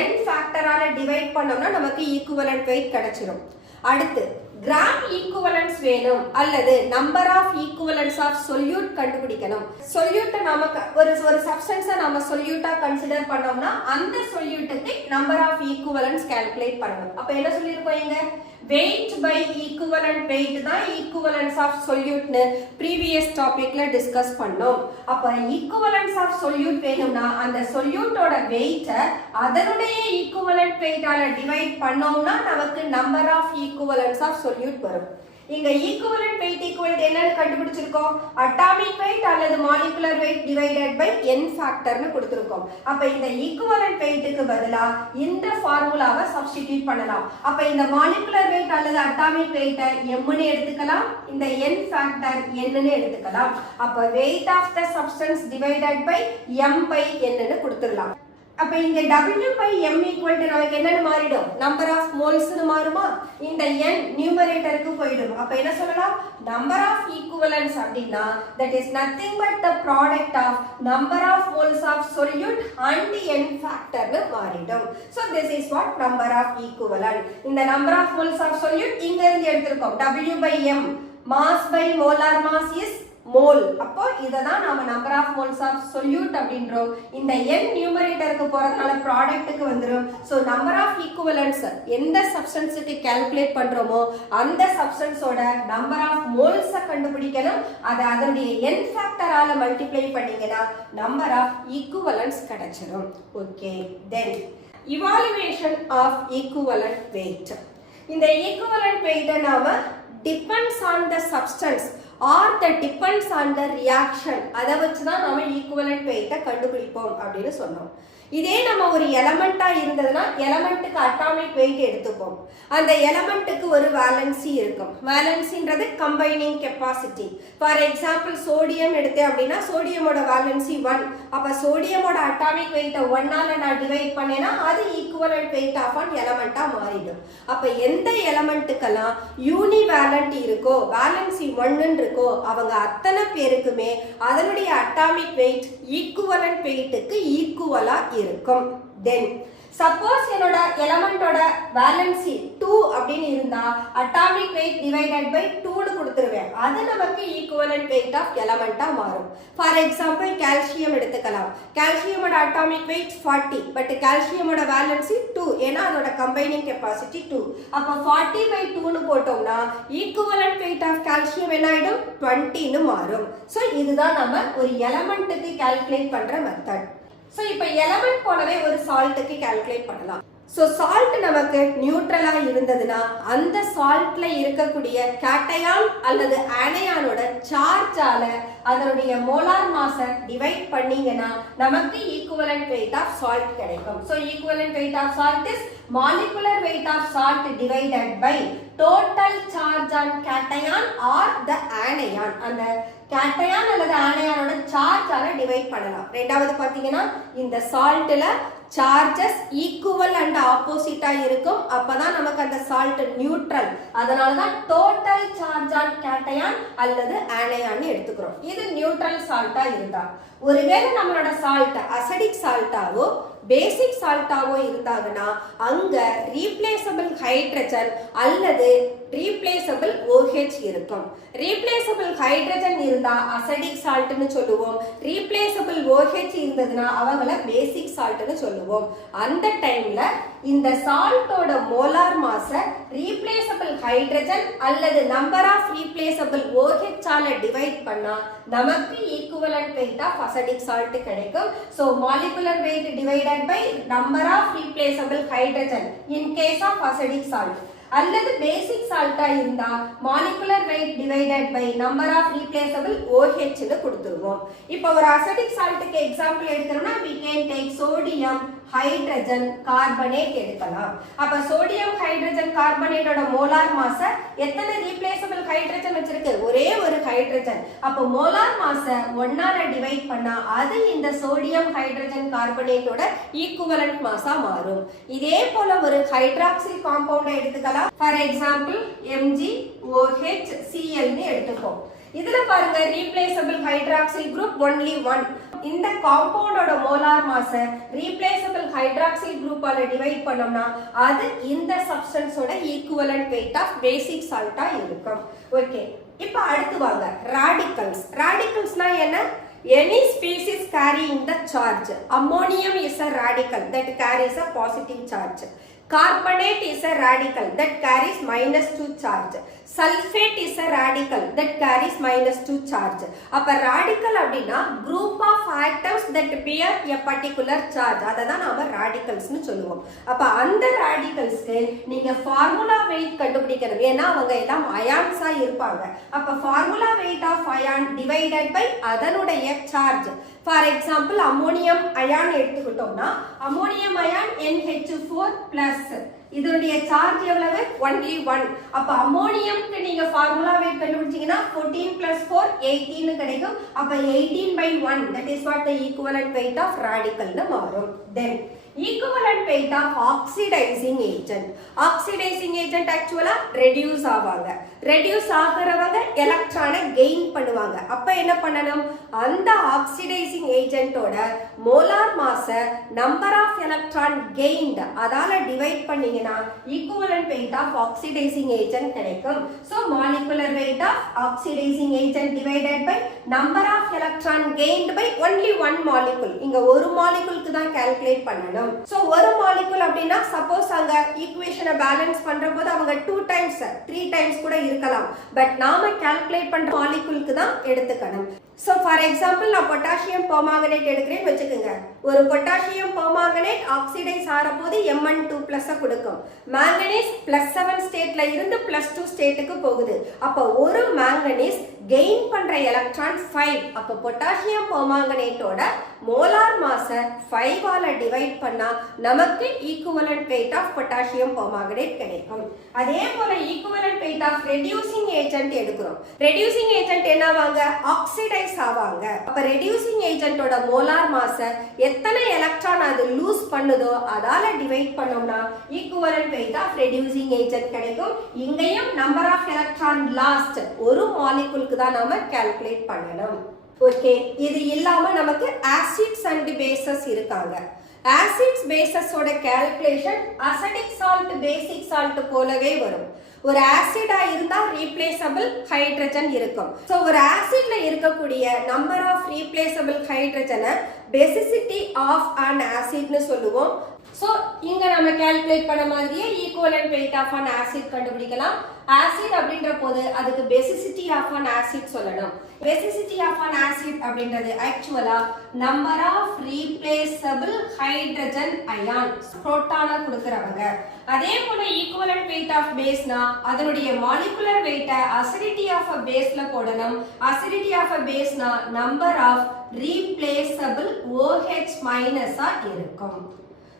n ஃபேக்டரால டிவைட் பண்ணோம்னா நமக்கு ஈக்குவலன்ட் வெயிட் கிடைச்சிரும். அடுத்து கிராம் ஈக்குவலன்ஸ் வேணும் அல்லது number of equivalents of solute கண்டுபிடிக்கணும். சொல்யூட்டை நாம ஒரு சப்ஸ்டன்ஸை நாம சொல்யூட்டா கன்சிடர் பண்ணோம்னா அந்த சொல்யூட்டுக்கு நம்பர் ஆஃப் ஈக்குவலன்ஸ் கால்குலேட் பண்ணணும். அப்ப என்ன சொல்லிருக்கோம்? இங்க weight by equivalent weight தான் equivalence of solute னு previous topicல discuss பண்ணோம். அப்ப equivalence of solute வேணும்னா அந்த solute-ஓட weight அதனுடைய equivalent weight ஆல divide பண்ணோம்னா நமக்கு number of equivalence of solute வரும். இங்க equivalent weight equal to என்னன்னு கண்டுபிடிச்சிருக்கோம்? atomic weight அல்லது molecular weight divided by n factor னு கொடுத்திருக்கோம். அப்ப இந்த equivalent weightக்கு பதிலா இந்த ஃபார்முலாவை சப்ஸ்டிட்யூட் பண்ணலாம். அப்ப இந்த molecular weight அல்லது atomic weight m னு எடுத்துக்கலாம், இந்த n factor n னு எடுத்துக்கலாம். அப்ப weight of the substance divided by m by n னு கொடுத்துடலாம். அப்ப இங்க W by M equal to நமக்கு என்னன்னு மாறிடும்? number of moles னு மாறுமா? இந்த n நியூமரேட்டருக்கு போய்டும். அப்ப என்ன சொல்லலாம்? number of equivalents அப்படினா that is nothing but the product of number of moles of solute and n factor னு மாறிடும். So this is what number of equivalent. இந்த number of moles of solute இங்க இருந்து எடுத்துறோம். W by M mass by molar mass is mole. அப்போ இததான் நாம number of moles of solute அப்படின்றோம். இந்த n நியூமரேட்டருக்கு போறதுனால ப்ராடக்ட்டுக்கு வந்துரும். சோ number of equivalents எந்த சப்ஸ்டன்ஸ்க்கு கால்குலேட் பண்றோமோ அந்த சப்ஸ்டன்ஸோட number of moles கண்டுபிடிக்கணும். அதை அதனுடைய n ஃபேக்டரால மல்டிப்ளை பண்ணீங்கன்னா number of equivalents கிடைச்சிரும். Okay, then evaluation of equivalent weight. இந்த equivalent weight நாம depends on the substance or that depends on the reaction. அதை வச்சு தான் நாம ஈக்குவலன்ட் வெயிட்டை கண்டுபிடிப்போம் அப்படின்னு சொன்னோம். இதே நம்ம ஒரு எலமெண்டா இருந்ததுன்னா எலமெண்ட்டுக்கு அட்டாமிக் வெயிட் எடுத்துப்போம். அந்த எலமெண்ட்டுக்கு ஒரு வேலன்சி இருக்கும். வேலன்சின்றது combining capacity. For example sodium எடுத்தேன் அப்படின்னா சோடியமோட வேலன்சி 1. அப்ப சோடியமோட அட்டாமிக் வெயிட்டை 1ஆல நான் டிவைட் பண்ணேன்னா அது ஈக்குவலன்ட் வெயிட் ஆஃப் அன் எலமெண்டா மாறிடும். அப்ப எந்த எலமெண்ட்டுக்கெல்லாம் யூனிவேலண்ட் இருக்கோ, வேலன்சி 1 இருக்கோ, அவங்க அத்தனை பேருக்குமே அதனுடைய அட்டாமிக் வெயிட் ஈக்குவலன்ட் வெயிட்டுக்கு ஈக்குவலா இருக்கும். Then suppose என்னோட எலமெண்டோட வேலன்சி 2 அப்படின்னு இருந்தா அட்டாமிக் வெயிட் டிவைடட் பை 2 னு கொடுத்துருவேன். அது நமக்கு ஈக்குவலன்ட் வெயிட் ஆஃப் எலமெண்டா மாறும். ஃபார் எக்ஸாம்பிள் கால்சியம் எடுத்துக்கலாம். கால்சியமோட அட்டாமிக் வெயிட் 40, பட் கால்சியமோட வேலன்சி 2, ஏன்னா அதோட கம்பைனிங் கெப்பாசிட்டி 2. அப்ப 40 by 2 னு போட்டோம்னா ஈக்குவலன்ட் வெயிட் ஆஃப் கால்சியம் என்ன ஆயிடும்? 20 னு மாறும். சோ இதுதான் நம்ம ஒரு எலமெண்ட்டுக்கு கால்குலேட் பண்ற மெத்தட். சோ இப்போ எலமெண்ட் போலவே ஒரு சால்ட்டுக்கு கால்குலேட் பண்ணலாம். ஸோ சால்ட் நமக்கு நியூட்ரலா இருந்ததுன்னா அந்த சால்ட்ல இருக்கக்கூடிய கேட்டையான் அல்லது ஆனையானோட சார்ஜால அதனுடைய மோலார் மாஸை டிவைட் பண்ணீங்கன்னா நமக்கு ஈக்குவலன்ட் வெயிட் ஆஃப் சால்ட் கிடைக்கும். So equivalent weight of salt is molecular weight of salt divided by total charge on cation or the anion. அந்த cation அல்லது ஆனையானோட சார்ஜால டிவைட் பண்ணலாம். ரெண்டாவது பாத்தீங்கன்னா இந்த சால்ட்ல சார்ஜஸ் ஈக்குவல் அண்ட் ஆப்போசிட்டா இருக்கும். அப்பதான் நமக்கு அந்த சால்ட் நியூட்ரல். அதனாலதான் டோட்டல் சார்ஜ் ஆன் கேட்டையான் அல்லது ஆனையான் எடுத்துக்கிறோம். இது நியூட்ரல் சால்ட்டா இருந்தா. ஒருவேளை நம்மளோட சால்ட் அசிடிக் சால்ட்டாவோ பேசிக் சால்ட்டாவோ இருந்தாங்கன்னா அங்க ரீப்ளேசபிள் ஹைட்ரஜன் அல்லது ரீப்ளேசபிள் OH இருக்கும். ரீப்ளேசபிள் ஹைட்ரஜன் இருந்தா அசிடிக் சால்ட்னு சொல்லுவோம். ரீப்ளேசபிள் OH இருந்ததுன்னா அவங்கள பேசிக் சால்ட்னு சொல்லுவோம். அந்த டைம்ல இந்த சால்ட்டோட மோலார் மாஸை ரீப்ளேசபிள் ஹைட்ரஜன் அல்லது நம்பர் ஆஃப் ரீப்ளேசபிள் OH ஆல டிவைட் பண்ணா நமக்கு equivalent weight of acidic salt கிடைக்கும். So molecular weight divided by number of replaceable hydrogen in case of acidic salt அல்லது பேசிக் சால்ட்டா இருந்தா molecular weight divided by number of replaceable OH னு கொடுத்துருவோம். இப்போ ஒரு அசிடிக் சால்ட்டுக்கு எக்ஸாம்பிள் எடுக்கிறோம்னா we can take sodium hydrogen carbonate எடுக்கலாம். அப்ப சோடியம் ஹைட்ரஜன் கார்பனேட்டோட மோலார் மாஸை எத்தனை ரீப்ளேசபிள் ஹைட்ரஜன் வச்சிருக்கு? ஒரே ஒரு ஹைட்ரஜன். அப்போ மோலார் மாஸை 1ஆல டிவைட் பண்ணா அது இந்த சோடியம் ஹைட்ரஜன் கார்பனேட்டோட ஈக்குவலன்ட் மாஸா மாறும். இதே போல ஒரு ஹைட்ராக்சில் காம்பவுண்ட் எடுத்துக்கலாம். ஃபார் எக்ஸாம்பிள் MgOHCl னு எடுத்துப்போம். இதுல பாருங்க ரீப்ளேசபிள் ஹைட்ராக்சில் குரூப் ஒன்லி 1. இந்த காம்பவுண்டோட மோலார் மாஸை ரீப்ளேசபிள் ஹைட்ராக்சில் குரூப்பால டிவைட் பண்ணோம்னா அது இந்த சப்ஸ்டன்ஸோட ஈக்குவலன்ட் வெயிட் ஆஃப் பேசிக் சால்ட்டா இருக்கும். ஓகே, இப்போ அடுத்து வாங்க ராடிகல்ஸ். ராடிகல்ஸ்னா என்ன? Any species carrying the charge. Ammonium is a radical that carries a positive charge. Carbonate is a radical that carries -2 charge. Sulfate is a radical that carries -2 charge. அப்ப radical அப்படின்னா group of atoms that bear a particular charge. அததான் நாம radicals னு சொல்லுவோம். அப்ப அந்த radicalsக்கு நீங்க formula weight கண்டுபிடிக்கணும். ஏன்னா அவங்க எல்லாம் ions ஆ இருப்பாங்க. அப்ப formula weight of ion divided by அதனுடைய charge. For example ammonium ion எடுத்துக்கிட்டோம்னா அம்மோனியம் அயான் NH4 பிளஸ் இதனுடைய சார்ஜ் எவ்வளவு? ஒன்லி 1. அப்ப அம்மோனியம்க்கு நீங்க ஃபார்முலா வெயிட் கண்டுபிடிச்சீங்கன்னா 14 plus 4 18 கிடைக்கும். அப்ப 18/1 that is what the equivalent weight of radical னு மாறும். Then equivalent weight of oxidizing agent. Oxidizing agent actually reduce ஆவாங்க. reduce ஆகிறவங்க எலக்ட்ரானை கெயின் பண்ணுவாங்க. அப்ப என்ன பண்ணணும்? அந்த ஆக்சிடைசிங் ஏஜென்ட்டோட மோலார் மாஸை நம்பர் ஆஃப் எலக்ட்ரான் கெயின்ட் அதால டிவைட் பண்ணீங்கன்னா equivalent weight of oxidising agent கிடைக்கும். So molecular weight of oxidising agent divided by number of electron gained by only 1 molecule. இங்க ஒரு மாலிகுலுக்கு தான் கால்குலேட் பண்ணணும். ஸோ ஒரு மாலிகுல் அப்படின்னா சப்போஸ் அங்க ஈக்குவேஷனை பேலன்ஸ் பண்ற போது அவங்க 2 times 3 times கூட இருக்கலாம். பட் நாம கால்குலேட் பண்ற மாலிகுலுக்கு தான் எடுத்துக்கணும். So for example நான் பொட்டாசியம் பெர்மாங்கனேட் எடுக்கிறேன்னு வச்சுக்கோங்க. ஒரு பொட்டாசியம் பெர்மாங்கனேட் ஆக்சிடைஸ் ஆற போது Mn2+ கொடுக்கும். மாங்கனீஸ் +7 ஸ்டேட்ல இருந்து +2 ஸ்டேட்டுக்கு போகுது. அப்ப ஒரு மாங்கனீஸ் கெயின் பண்ற எலக்ட்ரான் 5. அப்ப பொட்டாசியம் பெர்மாங்கனேட்டோட மோலார் மாஸை 5 ஆல டிவைட் பண்ணா நமக்கு equivalent weight of potassium permanganate கிடைக்கும். அதே போல equivalent weight of reducing agent எடுக்கிறோம். ரெடியூசிங் ஏஜென்ட் என்னவாங்க? ஆக்சிடைஸ் ஆவாங்க. அப்ப ரெடியூசிங் ஏஜென்ட்டோட மோலார் மாஸை எத்தனை எலக்ட்ரான் அது லூஸ் பண்ணுதோ அதால டிவைட் பண்ணோம்னா equivalent weight of reducing agent கிடைக்கும். இங்கேயும் நம்பர் ஆஃப் எலக்ட்ரான் லாஸ்ட் ஒரு மாலிகுலுக்கு தான் நாம கால்குலேட் பண்ணணும். ஓகே, இது இல்லாம நமக்கு ஆசிட்ஸ் அண்ட் பேசஸ் இருக்காங்க. ஆசிட்ஸ் பேசஸோட கால்குலேஷன் அசிடிக் சால்ட் பேசிக் சால்ட் போலவே வரும். ஒரு ஆசிடா இருந்தா ரீப்ளேசபிள் ஹைட்ரஜன் இருக்கும். சோ ஒரு ஆசிட்ல இருக்கக்கூடிய நம்பர் ஆஃப் ரீப்ளேசபிள் ஹைட்ரஜனை பேசிசிட்டி ஆஃப் an ஆசிட்னு சொல்லுவோம். ஸோ இங்க நம்ம கால்குலேட் பண்ண மாதிரியே equivalent weight of an acid கண்டுபிடிக்கலாம். ஆசிட் அப்படின்ற போது அதுக்கு பேசிசிட்டி ஆஃப் an acid சொல்லணும். பேசிசிட்டி ஆஃப் an acid அப்படின்றது ஆக்சுவலா number of replaceable hydrogen ion புரோட்டானா கொடுக்கறவங்க. அதே போல ஈக்குவலன்ட் வெயிட் ஆஃப் பேஸ்னா அதனுடைய மாலிகுலர் வெயிட்டை அசிடிட்டி ஆஃப் a பேஸ்ல போடணும். அசிடிட்டி ஆஃப் a பேஸ்னா நம்பர் ஆஃப் ரீப்ளேசபிள் OH மைனஸா இருக்கும்.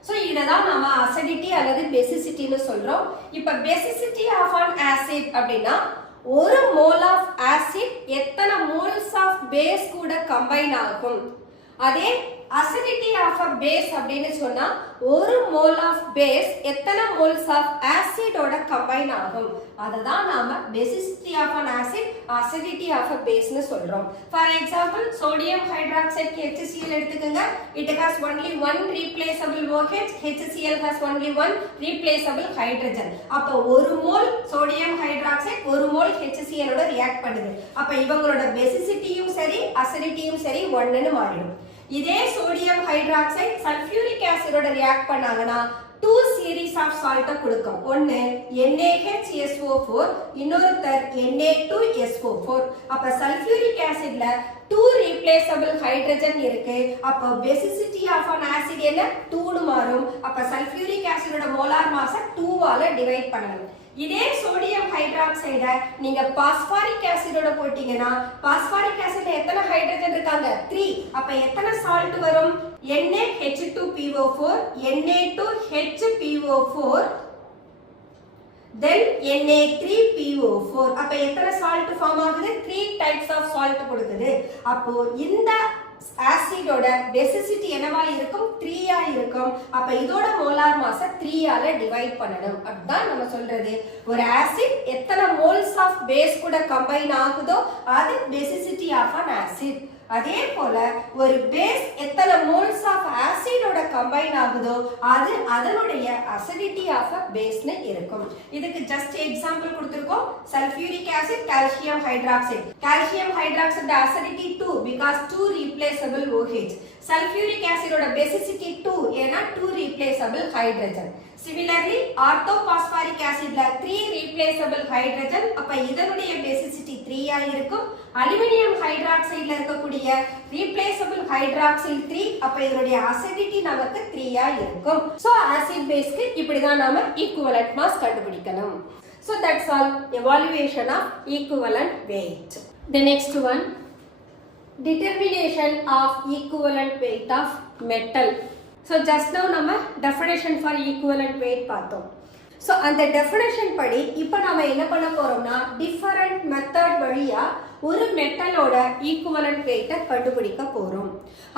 ஸோ இதை தான் நம்ம அசிடிட்டி அல்லது பேசிசிட்டின்னு சொல்றோம். இப்போ பேசிசிட்டி ஆஃப் an acid அப்படின்னா ஒரு மோல் ஆஃப் ஆசிட் எத்தனை மோல்ஸ் ஆஃப் பேஸ் கூட கம்பைன் ஆகும். அதே அசிடிட்டி ஆஃப் a பேஸ் அப்படின்னு சொன்னா ஒரு மோல் ஆஃப் பேஸ் எத்தனை மோல்ஸ் ஆஃப் ஆசிடோட கம்பைன் ஆகும். அததான் நாம basicity of an acid acidity of a பேஸ்னு சொல்றோம். For example sodium hydroxide HCl எடுத்துக்கங்க. It has only one replaceable OH. HCl has only one replaceable hydrogen. அப்ப ஒரு மோல் சோடியம் ஹைட்ராக்சைடு ஒரு மோல் HCl ஓட ரியாக்ட் பண்ணுது. அப்ப இவங்களோட பேசிசிட்டியும் சரி அசிடிட்டியும் சரி 1ன்னு மாறிடும். இதே சோடியம் ஹைட்ராக்சைடு சல்ஃபியூரிக் ஆசிடோட ரியாக்ட் பண்ணாங்கன்னா 2 சீரிஸ் ஆஃப் சால்ட்ட கொடுக்கும். ஒன்னு NaHSO4 இன்னொருத்தர் Na2SO4. அப்ப சல்ஃபியூரிக் ஆசிட்ல 2 ரீப்ளேசபிள் ஹைட்ரஜன் இருக்கு. அப்ப பேசிசிட்டி ஆஃப் an acid என்ன 2ன்னு மாறும். அப்ப சல்ஃபியூரிக் ஆசிடோட மோலார் மாஸை 2ஆல டிவைட் பண்ணணும். இதே சோடியம் ஹைட்ராக்சைட நீங்க பாஸ்பாரிக் ஆசிடோட போட்டீங்கன்னா பாஸ்பாரிக் ஆசிட்ல எத்தனை ஹைட்ரஜன் இருக்காங்க 3. அப்ப எத்தனை சால்ட் வரும் NaH2PO4 Na2HPO4 then Na3PO4. அப்ப எத்தனை சால்ட் ஃபார்ம் ஆகுது 3 டைப்ஸ் ஆஃப் சால்ட் கொடுக்குது. அப்போ இந்த ஆசிடோட பேசிசிட்டி என்னவா இருக்கும் 3ஆ இருக்கும். அப்ப இதோட மோலார் மாஸை 3ஆல டிவைட் பண்ணணும். அப்படிதான் நம்ம சொல்றது ஒரு ஆசிட் எத்தனை மோல்ஸ் ஆஃப் பேஸ் கூட கம்பைன் ஆகுதோ அது பேசிசிட்டி ஆஃப் an acid. அதே போல ஒரு பேஸ் எத்தனை மோல்ஸ் ஆஃப் ஆசிடோட கம்பைன் ஆகுதோ அது அதனுடைய அசிடிட்டி ஆஃப் a பேஸ்னு இருக்கும். இதுக்கு ஜஸ்ட் எக்ஸாம்பிள் கொடுத்திருக்கோம். Sulphuric acid calcium hydroxide. Calcium hydroxide acidity 2 because 2 replaceable OH. சல்ஃபியூரிக் ஆசிடோட பேசிசிட்டி 2 ஏனா 2 replaceable hydrogen. Similarly ஆர்த்தோபாஸ்பாரிக் ஆசிட்ல 3 replaceable hydrogen. அப்ப இதனுடைய பேசிசிட்டி 3 ஆ இருக்கும். அலுமினியம் ஹைட்ராக்சைடுல இருக்கக்கூடிய replaceable hydroxyl 3. அப்ப இதனுடைய அசிடிட்டி நமக்கு 3 ஆ இருக்கும். சோ ஆசிட் பேஸ்க்கு இப்படி தான் நாம ஈக்குவலன்ட் மாஸ் கண்டுபிடிக்கணும். So that's all evaluation of equivalent weight. The next one, determination of equivalent weight of metal. So just now நம்ம definition for equivalent weight பார்த்தோம். So அந்த definition படி இப்போ நாம என்ன பண்ண போறோம்னா different method வழியா ஒரு மெட்டலோட ஈக்குவலன்ட் வெயிட்டை கண்டுபிடிக்க போறோம்.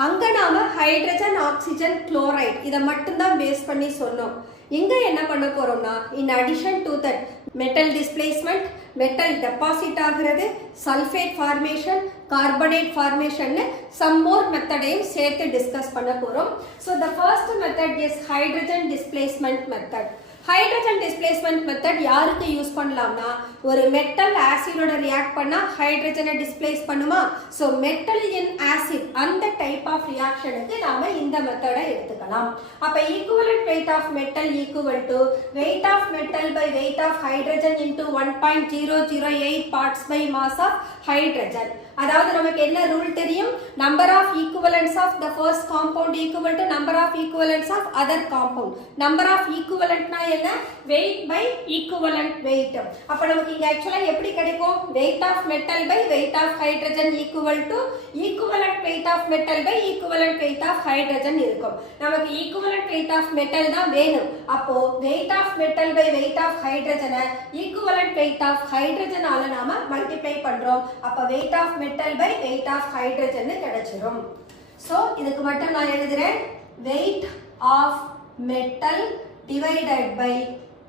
அங்க நாம ஹைட்ரஜன் ஆக்சிஜன் குளோரைட் இதை மட்டும்தான் பேஸ் பண்ணி சொன்னோம். இங்க என்ன பண்ண போறோம்னா in addition to that metal displacement, metal deposit ஆகிறது, sulfate formation, carbonate formation, some more methodையும் சேர்த்து டிஸ்கஸ் பண்ண போறோம். So the first method is hydrogen displacement method. Hydrogen displacement method யாருக்கு யூஸ் பண்ணலாம்னா ஒரு மெட்டல் ஆசிடோட ரியாக்ட் பண்ணா ஹைட்ரஜனை டிஸ்பிளேஸ் பண்ணுமா. ஸோ மெட்டல் இன் ஆசிட் அந்த டைப் ஆஃப் ரியாக்ஷனுக்கு நாம இந்த மெத்தடை எடுத்துக்கலாம். அப்ப equivalent weight of metal equal to weight of metal by weight of hydrogen into 1.008 parts by mass of hydrogen. அதாவது நமக்கு என்ன ரூல் தெரியும், number of equivalents of the first compound equal to number of equivalents of other compound. Number of ஈக்குவலன்ட்னா என்ன, wait by equivalent wait. அப்ப நமக்கு இங்க ஆக்சுவலா எப்படி கிடைக்கும், weight of metal by weight of hydrogen equal to equivalent weight of metal by equivalent weight of hydrogen இருக்கும். நமக்கு equivalent weight of metal தான் வேணும். அப்போ weight of metal by weight of ஹைட்ரஜனை ஈக்குவலன்ட் வெயிட் ஆஃப் ஹைட்ரஜனால நாம multiply பண்றோம். அப்ப வெயிட் ஆஃப் metal by weight of hydrogen கிடைச்சிரும். So இதுக்கு மட்டும் நான் எழுதுறேன், weight of metal divided by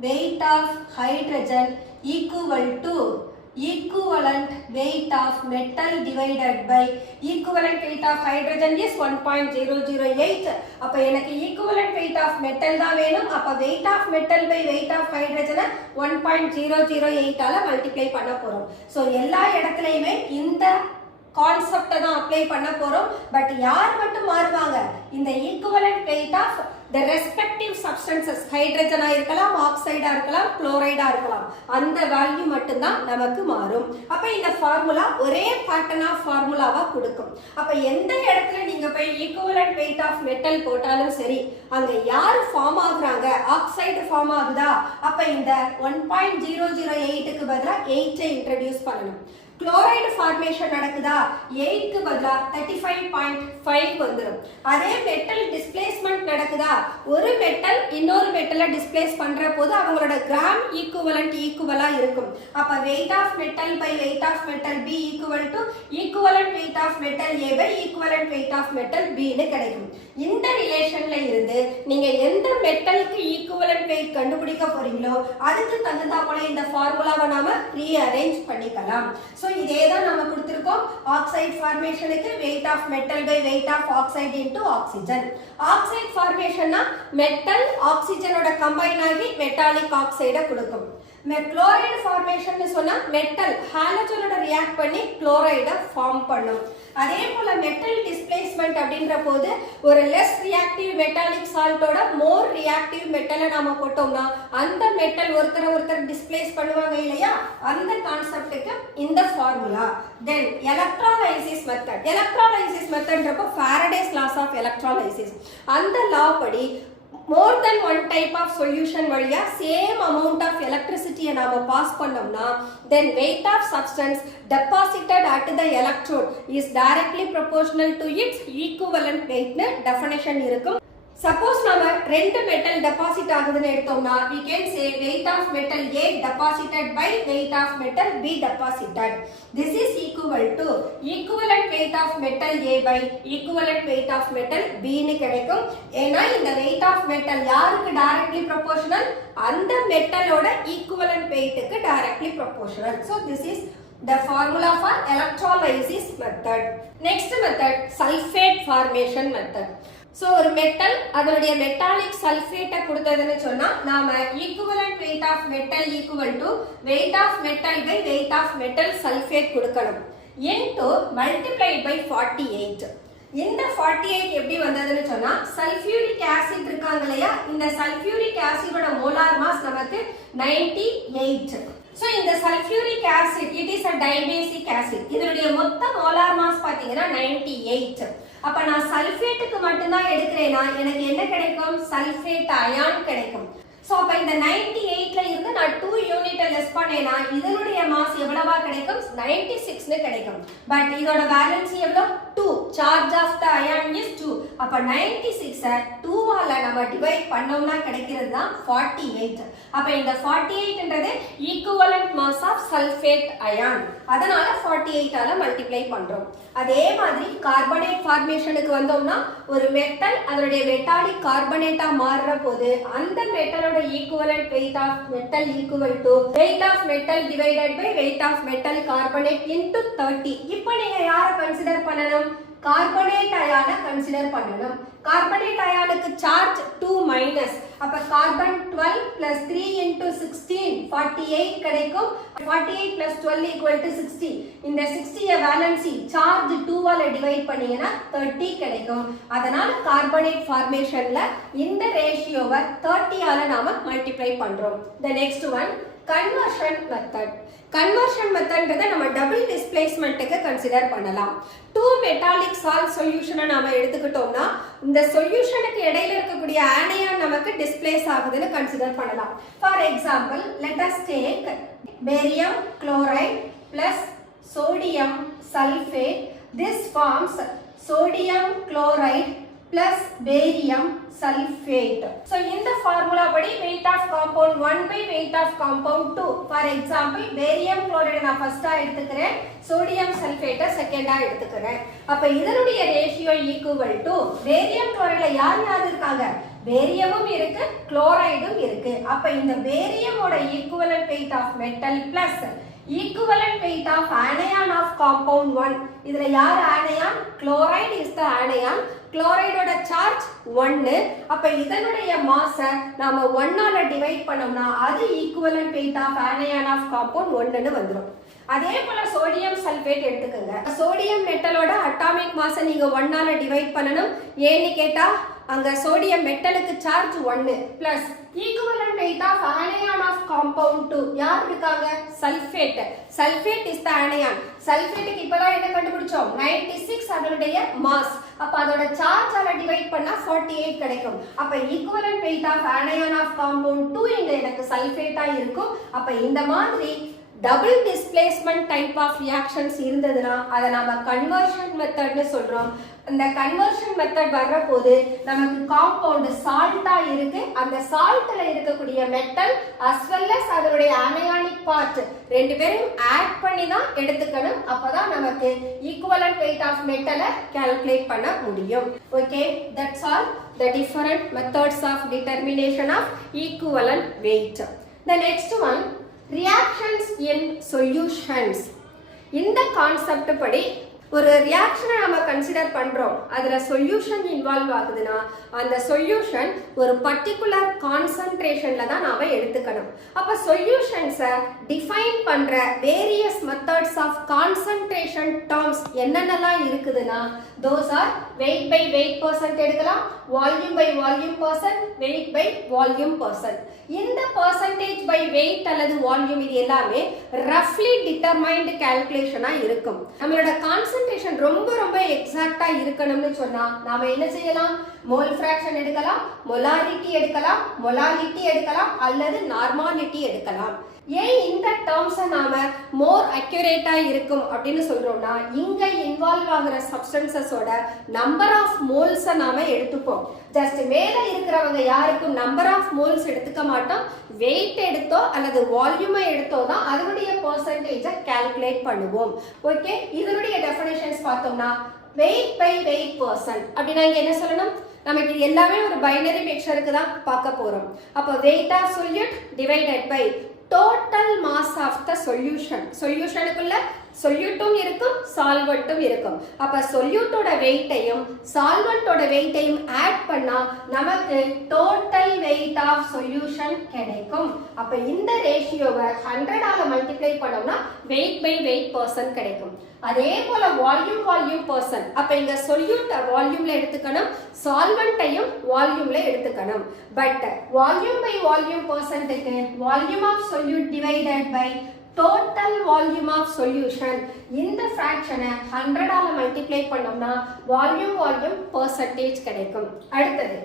weight of hydrogen equal to equivalent weight of metal divided by equivalent weight of hydrogen is 1.008. அப்ப எனக்கு equivalent weight of metal தான் வேணும். அப்ப weight of metal by weight of hydrogen 1.008 ஆல multiply பண்ண போறோம். So எல்லா இடத்துலயுமே இந்த கான்செப்ட தான் அப்ளை பண்ண போறோம். பட் யார் மட்டும் மாறுவாங்க, இந்த equivalent weight of the respective substances ஹைட்ரஜனா இருக்கலாம், ஆக்சைடா இருக்கலாம், குளோரைடா இருக்கலாம், அந்த வேல்யூ மட்டும்தான் நமக்கு மாறும். அப்ப இந்த ஃபார்முலா ஒரே பேட்டர்ன் ஆஃப் ஃபார்முலாவா கொடுக்கும். அப்ப எந்த இடத்துல நீங்க போய் ஈக்குவலன்ட் வெயிட் ஆஃப் மெட்டல் போட்டாலும் சரி, அங்க யாரு ஃபார்ம் ஆகுறாங்க, ஆக்சைடு ஃபார்ம் ஆகுதா, அப்ப இந்த 1.008க்கு பதிலா 8 இன்ட்ரோடியூஸ் பண்ணணும். குளோரைடு ஃபார்மேஷன் நடக்குதா, 8க்கு பதிலா 35.5 வந்துடும். அதே மெட்டல் டிஸ்பிளேஸ்மெண்ட் நடக்குதா, ஒரு மெட்டல் இன்னொரு மெட்டலை டிஸ்பிளேஸ் பண்ற போது அவங்களோட கிராம் ஈக்குவலா இருக்கும். அப்ப wait of metal by weight of metal B equal to equivalent weight of metal A by equivalent weight of metal பின்னு கிடைக்கும். இந்த ரிலேஷன்ல இருந்து நீங்க எந்த மெட்டலுக்கு ஈக்குவலன்ட் வெயிட் கண்டுபிடிக்க போறீங்களோ அதுக்கு தகுந்தா போல இந்த ஃபார்முலாவை நாம ரீஅரேஞ்ச் பண்ணிக்கலாம். So இதே தான் நாம கொடுத்திருக்கோம். ஆக்சைடு ஃபார்மேஷனுக்கு weight of metal by weight of oxide into oxygen. Oxide ஃபார்மேஷன்னா மெட்டல் ஆக்சிஜனோட கம்பைன் ஆகி மெட்டாலிக் ஆக்சைடை கொடுக்கும். குளோரைடு ஃபார்மேஷன் சொன்னா மெட்டல் ஹாலஜனோட ரியாக்ட் பண்ணி குளோரைடை ஃபார்ம் பண்ணும். அதே போல மெட்டல் டிஸ்பிளேஸ்மெண்ட் அப்படின்ற போது ஒரு லெஸ் ரியாக்டிவ் மெட்டாலிக் சால்ட்டோட மோர் ரியாக்டிவ் மெட்டலை நாம போட்டோம்னா அந்த மெட்டல் ஒருத்தர் டிஸ்பிளேஸ் பண்ணுவாங்க இல்லையா, அந்த கான்செப்டுக்கு இந்த ஃபார்முலா. தென் எலக்ட்ராலைசிஸ் மெத்தட்ன்றப்போ ஃபாரடேஸ் லாஸ் ஆஃப் எலக்ட்ராலைசிஸ், அந்த லா படி more than one type of solution வழியா same amount of electricity நாம பாஸ் பண்ணோம்னா then weight of substance deposited at the electrode is directly proportional to its equivalent weight னு definition இருக்கும். Suppose நாம ரெண்டு metal deposit ஆகுதுன்னு எடுத்தோம்னா we can say weight of metal A deposited by weight of metal B deposited. This is equal to equivalent weight of metal A by equivalent weight of metal B னு கிடைக்கும். ஏன்னா இந்த weight of metal யாருக்கு directly proportional, அந்த மெட்டலோட equivalent weightக்கு directly proportional. So this is the formula for electrolysis method. Next method, sulfate formation method. So ஒரு metal அதனுடைய மெட்டாலிக் சல்ஃபேட்டை கொடுத்ததுன்னு சொன்னா நாம equivalent weight of metal equal to weight of metal by weight of metal sulphate கொடுக்கணும் into multiplied by 48. இந்த 48 எப்படி வந்ததுன்னு சொன்னா சல்ஃபியூரிக் ஆசிட் இருக்காங்க இல்லையா, இந்த சல்ஃபியூரிக் ஆசிடோட மோலார் மாஸ் நமக்கு 98. So இந்த sulphuric acid it is a dibasic acid, இதனுடைய மொத்த மோலார் மாஸ் பாத்தீங்கன்னா 98. அப்ப நான் சல்ஃபேட்டுக்கு மட்டும் தான் எடுக்கிறேனா எனக்கு என்ன கிடைக்கும், சல்ஃபேட் அயான் கிடைக்கும். சோ அப்ப இந்த 98ல இருந்து நான் 2 யூனிட் லெஸ் பண்ணேனா இதனுடைய மாஸ் எவ்வளவா கிடைக்கும், 96 னு கிடைக்கும். பட் இதோட வேலன்சி எவ்வளவு, 2. Charge of the ion is 2. அப்ப 96 2 ஆல நம்ம டிவைட் பண்ணோம்னா கிடைக்கிறது தான் 48. அப்ப இந்த 48ன்றது equivalent mass of sulphate ion, அதனால 48 ஆல மல்டிப்ளை பண்றோம். அதே மாதிரி கார்பனேட் ஃபார்மேஷனுக்கு வந்தோம்னா ஒரு மெட்டல் அதனுடைய மெட்டாலிக் கார்பனேட்டா மாறுற போது அந்த மெட்டலோட equivalent weight of metal equal to weight of metal divided by weight of metal carbonate into 30. இப்போ நீங்க யாரை கன்சிடர் பண்ணணும், கார்பனேட் அயானை கன்சிடர் பண்ணணும். கார்பனேட் அயானுக்கு சார்ஜ் 2-, அப்ப கார்பன் 12 plus 3 into 16 48 கிடைக்கும். 48 plus 12 equal to 60. இந்த 60 வேலன்சி சார்ஜ் 2 ஆல டிவைட் பண்ணீங்கன்னா 30 கிடைக்கும். அதனால கார்பனேட் ஃபார்மேஷன்ல இந்த ரேஷியோவை 30 ஆல நாம மல்டிப்ளை பண்றோம். The next one, conversion method. Conversion மெத்தட்ன்றதை நம்ம டபுள் டிஸ்பிளேஸ்மெண்ட்டுக்கு கன்சிடர் பண்ணலாம். 2 மெட்டாலிக் சால்ட் சொல்யூஷனை நாம எடுத்துக்கிட்டோம்னா இந்த சொல்யூஷனுக்கு இடையில இருக்கக்கூடிய ஆனையான் நமக்கு டிஸ்பிளேஸ் ஆகுதுன்னு கன்சிடர் பண்ணலாம். For example let us take barium chloride plus sodium sulfate. This forms sodium chloride plus barium sulfate. So in the formula படி weight of compound 1 by weight of compound 2. For example barium chloride நான் ஃபர்ஸ்டா எடுத்துக்கிறேன், sodium sulfate செகண்டா எடுத்துக்கிறேன். அப்ப இதனுடைய ratio equal to barium குளோரைட்ல யார் யார் இருக்காங்க, பேரியமும் இருக்கு குளோரைடும் இருக்கு. அப்ப இந்த பேரியமோட equivalent weight of metal plus equivalent weight of anion of compound 1. இதுல யார் anion, chloride is the anion. chloride ஓட சார்ஜ் 1. அப்ப இதனுடைய மாஸ நாம 1 ஆல டிவைட் பண்ணோம்னா அது equivalent weight of anion of compound 1 ன்னு வந்துரும். அதே போல சோடியம் சல்ஃபேட் எடுத்துக்கங்க. சோடியம் மெட்டலோட அட்டாமிக் மாஸை நீங்க 1 ஆல டிவைட் பண்ணனும். ஏன்னு கேட்டா அங்க சோடியம் மெட்டலுக்கு charge 1 plus equivalent weight of anion of compound 2 யார் இருக்காங்க sulphate. Sulphate is the anion. சல்ஃபேட்டுக்கு இப்பதான் என்ன கண்டுபிடிச்சோம் 96 அதனுடைய மாஸ். அப்ப அதோட சார்ஜால டிவைட் பண்ணா 48 கிடைக்கும். அப்ப equivalent weight of anion of compound 2 இங்க எனக்கு சல்ஃபேட்டா இருக்கும். அப்ப இந்த மாதிரி double displacement type of reactions இருந்ததுன்னா அதை நாம கன்வர்ஷன் மெத்தட்னு சொல்றோம். இந்த கன்வர்ஷன் மெத்தட் வர்ற போது நமக்கு காம்பவுண்ட் சால்ட்டா இருக்கு. அந்த சால்ட்ல இருக்கக்கூடிய மெட்டல் அஸ் வெல் அஸ் அதனுடைய அனயானிக் பார்ட் ரெண்டு பேரும் ஆட் பண்ணி தான் எடுத்துக்கணும். அப்பதான் நமக்கு ஈக்குவலன்ட் வெயிட் ஆஃப் மெட்டலை கால்குலேட் பண்ண முடியும். Okay, that's all the different methods of determination of equivalent weight. The next one, reactions in solutions. இந்த கான்செப்ட் படி ஒரு ரியாக்ஷனை நம்ம கன்சிடர் பண்றோம், அதுல சொல்யூஷன் இன்வால்வ் ஆகுதுன்னா அந்த சொல்யூஷன் ஒரு பர்டிகுலர் கான்சென்ட்ரேஷன்ல தான் நாம எடுத்துக்கணும். அப்ப சொல்யூஷன்ஸை டிஃபைன் பண்ற various methods of concentration terms என்னென்னலாம் இருக்குதுன்னா those are weight by weight percent எடுக்கலாம், volume by volume percent, weight by volume percent. இந்த percentage by weight அல்லது volume இது எல்லாமே roughly determined calculation இருக்கும். நம்மளோட கான்சென்ட்ரேஷன் ரொம்ப ரொம்ப எக்ஸாக்ட்டா இருக்கணும்னு சொன்னா நாம என்ன செய்யலாம், மோல் ஃபிராக்ஷன் எடுக்கலாம், மொலாரிட்டி எடுக்கலாம், மொலாலிட்டி எடுக்கலாம் அல்லது நார்மாலிட்டி எடுக்கலாம். ஏன் இந்த டேர்ம்ஸை நாம மோர் அக்யூரேட்டா இருக்கும் அப்படின்னு சொல்றோம்னா இங்க இன்வால்வ் ஆகிற சப்ஸ்டன்சஸோட நம்பர் ஆஃப் மோல்ஸை நாம எடுத்துப்போம். ஜஸ்ட் மேல இருக்கிறவங்க யாருக்கும் நம்பர் ஆஃப் மோல்ஸ் எடுத்துக்க மாட்டோம், வெயிட் எடுத்தோ அல்லது வால்யூமை எடுத்தோ தான் அதனுடைய பெர்சன்டேஜை கால்குலேட் பண்ணுவோம். ஓகே, இதனுடைய டெஃபினிஷன்ஸ் பார்த்தோம்னா weight by weight percent அப்படின்னா இங்க என்ன சொல்லணும், நமக்கு இது எல்லாமே ஒரு பைனரி மிக்சருக்கு தான் பார்க்க போறோம். அப்ப weight of solute divided by total mass of the solution. சொல்யூஷனுக்குள்ள சொல்யூட்டும் இருக்கும், சால்வெண்ட்டும் இருக்கும். அப்ப சொல்யூட்டோட வெயிட்டையும் சால்வெண்டோட வெயிட்டையும் ஆட் பண்ணா நமக்கு டோட்டல் வெயிட் ஆஃப் சொல்யூஷன் கிடைக்கும். அப்ப இந்த ரேஷியோவை 100 ஆல மல்டிப்ளை பண்ணோம்னா வெயிட் பை வெயிட் பர்சன்ட் கிடைக்கும். அதே போல வால்யூம் வால்யூம் பர்சன்ட். அப்ப இங்க சொல்யூட் வால்யூம்ல எடுத்துக்கணும், சால்வெண்ட்டையும் வால்யூம்ல எடுத்துக்கணும். பட் வால்யூம் பை வால்யூம் பர்சன்ட்க்கு volume of solute divided by total volume of solution இந்த fraction-ஐ 100 ஆல மல்டிப்ளை பண்ணோம்னா வால்யூம் percentage கிடைக்கும். அடுத்தது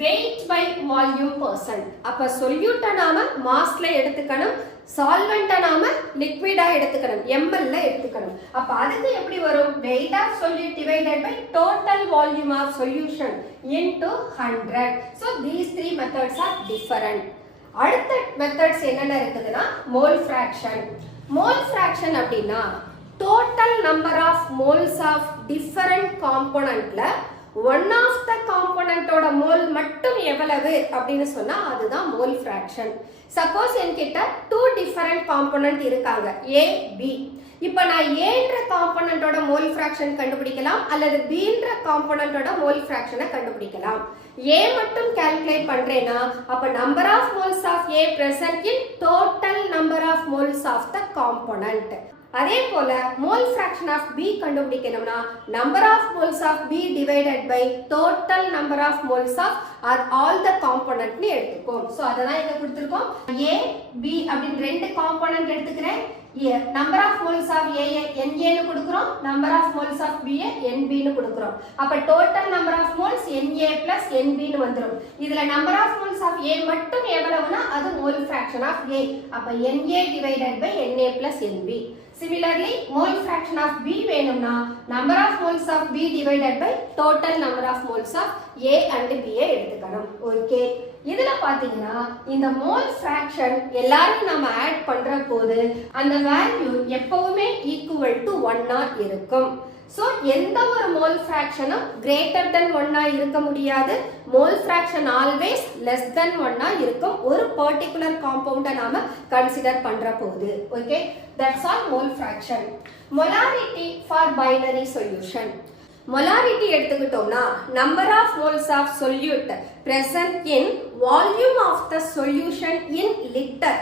weight by volume percent. அப்ப சொல்யூட்டை நாம மாஸ்ல எடுத்துக்கணும், சால்வெண்ட்டை நாம லிக்விடா எடுத்துக்கணும், ml ல எடுத்துக்கணும். அப்ப அதுக்கு எப்படி வரும், weight of solute divided by total volume of solution into 100. So these three methods are different. அடுத்த மெத்தட்ஸ் என்னென்ன இருக்குதுன்னா மோல் ஃபிராக்ஷன். மோல் ஃபிராக்ஷன் அப்படின்னா total number of moles of different காம்போனன்ட்ல ஒன் ஆஃப் த காம்போனன்ட்டோட மோல் மட்டும் எவ்வளவு அப்படின்னு சொன்னா அதுதான் மோல் ஃபிராக்ஷன். சப்போஸ் என்கிட்ட 2 டிஃபரண்ட் காம்போனன்ட் இருக்காங்க A B. இப்போ நான் ஏன்ற காம்போனன்ட்டோட மோல் ஃபிராக்ஷன் கண்டுபிடிக்கலாம் அல்லது Bன்ற காம்போனன்ட்டோட மோல் ஃபிராக்ஷனை கண்டுபிடிக்கலாம். A மட்டும் கால்குலேட் பண்றேனா அப்ப number of moles of A present in total number of moles of the component. அதே போல மோல் ஃபிராக்ஷன் ஆஃப் B கண்டுபிடிக்கணும்னா number of moles of B divided by total number of moles of all the component னு எடுத்துப்போம். So அததான் இங்க கொடுத்திருக்கோம். A B அப்படின ரெண்டு component எடுத்துக்கிறேன். Number of moles of A NA னு கொடுக்கிறோம், number of moles of B NB னு கொடுக்கிறோம். அப்ப total number of moles NA + NB னு வந்துரும். இதுல number of moles of A மட்டும் எவ்வளவுனா அது மோல் ஃபிராக்ஷன் ஆஃப் A. அப்ப NA divided by NA + NB. Similarly, mole fraction of B வேணும்னா number of moles of B divided by total number of moles of A and B எடுத்துக்கணும். Okay, இதுல பாத்தீங்கன்னா இந்த mole fraction எல்லாரும் நாம add பண்ற போது அந்த வேல்யூ எப்பவுமே ஈக்குவல் டு 1 இருக்கும். சோ எந்த ஒரு மோல் ஃபிராக்ஷனும் கிரேட்டர் தென் 1 இருக்க முடியாது. Mole fraction always less than 1 இருக்கும் ஒரு பர்టిక్యులர் காம்பவுண்ட நாம கன்சிடர் பண்ற போது. Okay, that's all mole fraction. Molarity for binary solution. Molarity எடுத்துக்கிட்டோம்னா number of moles of solute present in volume of the solution in liter.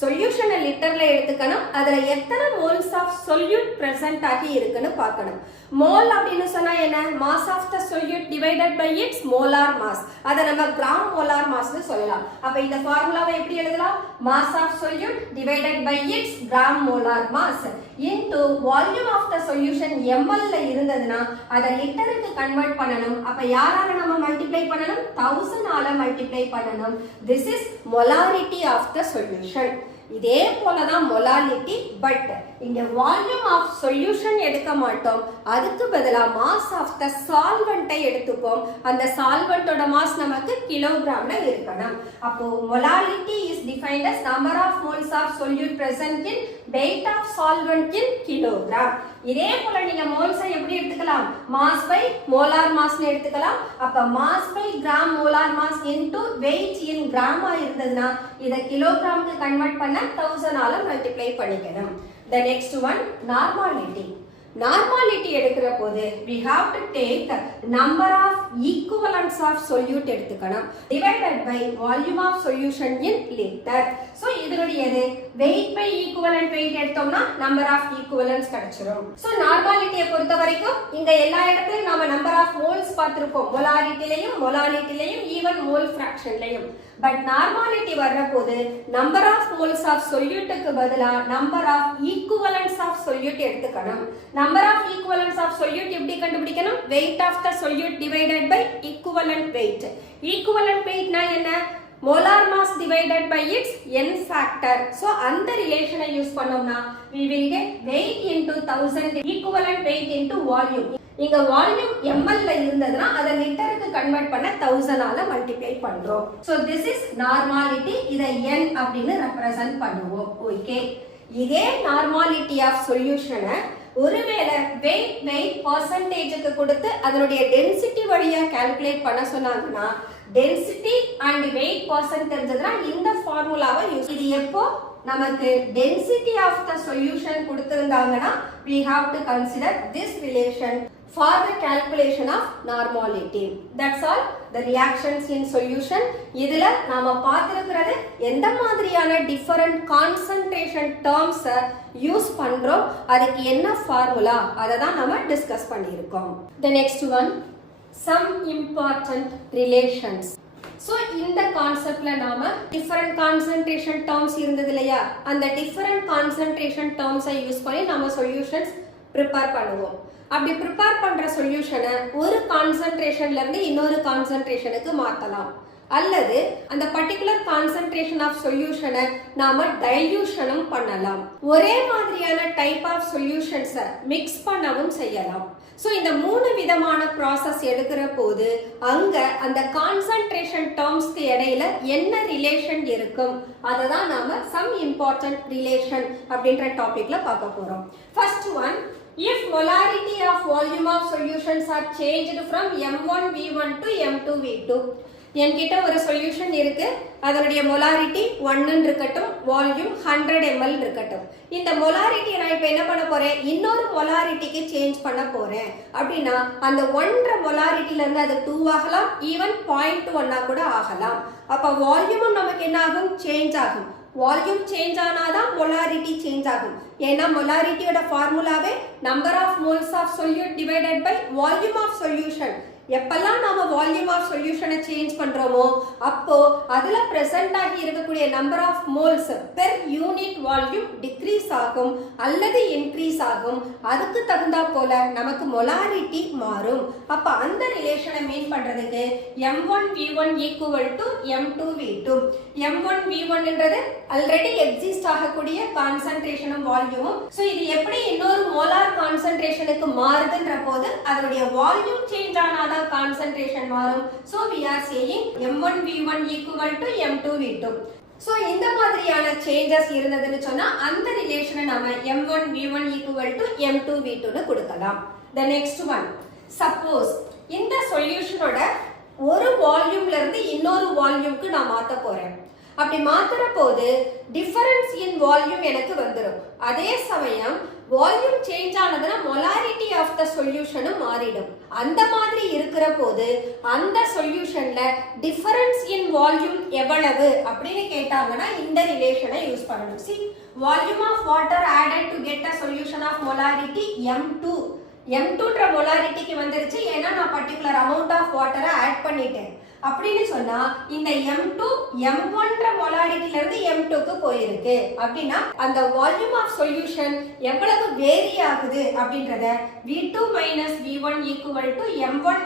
சொல்யூஷனை லிட்டர்ல எடுத்துக்கணும். அதுல எத்தனை மோல்ஸ் ஆஃப் சொல்யூட் பிரசன்ட் ஆகி இருக்குன்னு பார்க்கணும். மோல் அப்படின்னு சொன்னா என்ன? Mass of the solute divided by its molar mass. அதை நம்ம கிராம் மோலார் மாஸ்னு சொல்லலாம். அப்ப இந்த ஃபார்முலாவை எப்படி எழுதலாம்? Mass of solute divided by its gram molar mass into volume of the solution ml ல இருந்ததுன்னா அதை லிட்டருக்கு கன்வெர்ட் பண்ணணும். அப்ப யாரால நம்ம மல்டிப்ளை பண்ணணும்? 1000 ஆல மல்டிப்ளை பண்ணணும். This is molarity of the solution. இதே போலதான் மொலாலிட்டி. பட் இங்க வால்யூம் ஆஃப் சொல்யூஷன் எடுக்க மாட்டோம். அதுக்கு பதிலா மாஸ் ஆஃப் த சால்வெண்டை எடுத்துப்போம். அந்த சால்வெண்டோட மாஸ் நமக்கு கிலோகிராம்ல இருக்கணும். அப்போ molality is defined as number of moles of solute present in weight of solvent in kilogram. இதே போல நீங்க மோல்ஸை எப்படி எடுத்துக்கலாம்? மாஸ் பை மோலார் மாஸ்னு எடுத்துக்கலாம். அப்ப mass by gram molar mass into weight in கிராமா இருந்ததுன்னா இதை கிலோகிராமுக்கு கன்வெர்ட் பண்ண 1000 ஆல மல்டிப்ளை பண்ணிக்கணும். The next one, normality. Normality எடுக்கிற போது we have to take number of equivalents of solute எடுத்துக்கணும் divided by volume of solution in liter. So இதனுடையது weight by equivalent weight எடுத்தோம்னா number of equivalents கிடைச்சிரும். So normality பொறுத்த வரைக்கும் இங்க எல்லா இடத்துலயும் நாம number of moles பார்த்திருப்போம். மொலாரிட்டிலையும் மொலாலிட்டிலையும் ஈவன் மோல் ஃபிராக்ஷன்லையும். பட் நார்மாலிட்டி வர்ற போது number of moles of solute க்கு பதிலா number of equivalents of solute எடுத்துக்கணும். number of equivalents of solute எப்படி கண்டுபிடிக்கணும்? weight of the solute divided by equivalent weight. equivalent weight னா என்ன? molar mass divided by its n factor. So அந்த ரிலேஷனை use பண்ணோம்னா we will get weight into 1000 equivalent weight into volume. இங்க volume ml ல இருந்ததுன்னா அதை லிட்டருக்கு கன்வெர்ட் பண்ண 1000 ஆல மல்டிப்ளை பண்றோம். So this is normality. இதை n அப்படின்னு ரெப்ரசன்ட் பண்ணுவோம். ஓகே, இதே நார்மாலிட்டி ஆஃப் சொல்யூஷனை ஒருவேளை வெயிட் பர்சன்டேஜுக்கு கொடுத்து அதனுடைய டென்சிட்டி வழியா கால்குலேட் பண்ண சொன்னாங்கன்னா டென்சிட்டி அண்ட் வெயிட் பர்சன்ட் தெரிஞ்சதுன்னா இந்த ஃபார்முலாவை யூஸ். இது எப்போ நமக்கு density of the solution கொடுத்திருந்தாங்கன்னா we have to consider this relation for the calculation of normality. That's all. The reactions in solution. இதுல நாம பார்த்திருக்கிறது எந்த மாதிரியான different concentration terms யூஸ் பண்றோம், அதுக்கு என்ன ஃபார்முலா, அதை தான் நாம டிஸ்கஸ் பண்ணியிருக்கோம். The next one, some important relations. So இந்த கான்செப்ட்ல நாம டிஃபரண்ட் கான்சென்ட்ரேஷன் டேர்ம்ஸ் இருந்தது இல்லையா, அந்த டிஃபரண்ட் கான்சென்ட்ரேஷன் டேர்ம்ஸை யூஸ் பண்ணி நம்ம சொல்யூஷன்ஸ் ப்ரிப்பேர் பண்ணுவோம். அப்படி ப்ரிப்பேர் பண்ற சொல்யூஷனை ஒரு கான்சென்ட்ரேஷன்ல இருந்து இன்னொரு கான்சென்ட்ரேஷனுக்கு மாற்றலாம், அல்லது அந்த பர்டிகுலர் கான்சென்ட்ரேஷன் ஆஃப் சொல்யூஷனை நாம டைல்யூஷனும் பண்ணலாம். ஒரே மாதிரியான டைப் ஆஃப் சொல்யூஷன்ஸை மிக்ஸ் பண்ணவும் செய்யலாம். ஸோ இந்த 3 விதமான ப்ராசஸ் எடுக்கிற போது அங்க அந்த கான்சென்ட்ரேஷன் டேர்ம்ஸ்க்கு இடையில என்ன ரிலேஷன் இருக்கும், அதை தான் நாம சம் இம்பார்ட்டன்ட் ரிலேஷன் அப்படின்ற டாபிக்ல பார்க்க போறோம். First one, if molarity of volume of solutions are changed from m1v1 to m2v2. என்கிட்ட ஒரு சொல்யூஷன் இருக்கு, அதனுடைய மொலாரிட்டி 1 இருக்கட்டும், வால்யூம் 100 ml இருக்கட்டும். இந்த மொலாரிட்டி நான் இப்ப என்ன பண்ண போறேன், இன்னொரு மொலாரிட்டிக்கு சேஞ்ச் பண்ண போறேன் அப்படின்னா அந்த 1 மொலாரிட்டில இருந்து அது 2 ஆகலாம், ஈவன் 0.1 கூட ஆகலாம். அப்ப வால்யூமும் நமக்கு என்ன ஆகும், சேஞ்ச் ஆகும். வால்யூம் சேஞ்ச் ஆனாதான் மொலாரிட்டி சேஞ்ச் ஆகும். ஏன்னா மொலாரிட்டியோட ஃபார்முலாவே number of moles of solute divided by volume of solution. எப்பெல்லாம் நாம வால்யூம் ஆஃப் சொல்யூஷனை சேஞ்ச் பண்றோமோ அப்போ அதுல பிரசன்ட் ஆகி இருக்கக்கூடிய number of moles per unit volume decrease ஆகும் அல்லது இன்க்ரீஸ் ஆகும். அதுக்கு தகுந்தா போல நமக்கு மொலாரிட்டி மாறும். அப்ப அந்த ரிலேஷனை மீன் பண்றதுக்கு m1v1 ஈக்குவல் டு m2v2. m1v1ன்றது ஆல்ரெடி எக்ஸிஸ்ட் ஆகக்கூடிய கான்சென்ட்ரேஷனும் வால்யூமும். சோ இது எப்படி இன்னொரு மோலார் கான்சென்ட்ரேஷனுக்கு மாறுதுன்ற போது அதனுடைய வால்யூம் சேஞ்ச் ஆனாதான் கான்சென்ட்ரேஷன் மாறும். So we are saying m1v1 equal to m2v2. So இந்த மாதிரியான சேஞ்சஸ் இருந்ததுன்னு சொன்னா அந்த ரிலேஷனை நாம m1v1 equal to m2v2 னு கொடுக்கலாம். The next one, suppose இந்த சொல்யூஷனோட ஒரு வால்யூம்ல இருந்து இன்னொரு வால்யூம்க்கு நான் மாத்த போறேன். அப்படி மாத்துற போது டிஃபரன்ஸ் இன் வால்யூம் எனக்கு வந்துடும். அதே சமயம் வால்யூம் சேஞ்ச் ஆனதுன்னா மொலாரிட்டி ஆஃப் த சொல்யூஷனும் மாறிடும். அந்த மாதிரி இருக்கிற போது அந்த சொல்யூஷன்ல டிஃபரன்ஸ் இன் வால்யூம் எவ்வளவு அப்படின்னு கேட்டாங்கன்னா இந்த ரிலேஷனை யூஸ் பண்ணணும். See, volume of water added to get a solution of molarity M2. M2ன்ற மொலாரிட்டிக்கு வந்துருச்சு, ஏன்னா நான் பர்டிகுலர் அமௌண்ட் ஆஃப் வாட்டரை ஆட் பண்ணிட்டேன். அப்படின்னு சொன்னா இந்த M2 M1ன்ற மொலாரிட்டில இருந்து M2க்கு போயிருக்கு. அப்படின்னா அந்த வால்யூம் ஆஃப் சொல்யூஷன் எவ்வளவு வேரி ஆகுது அப்படின்றத V2 V1 M1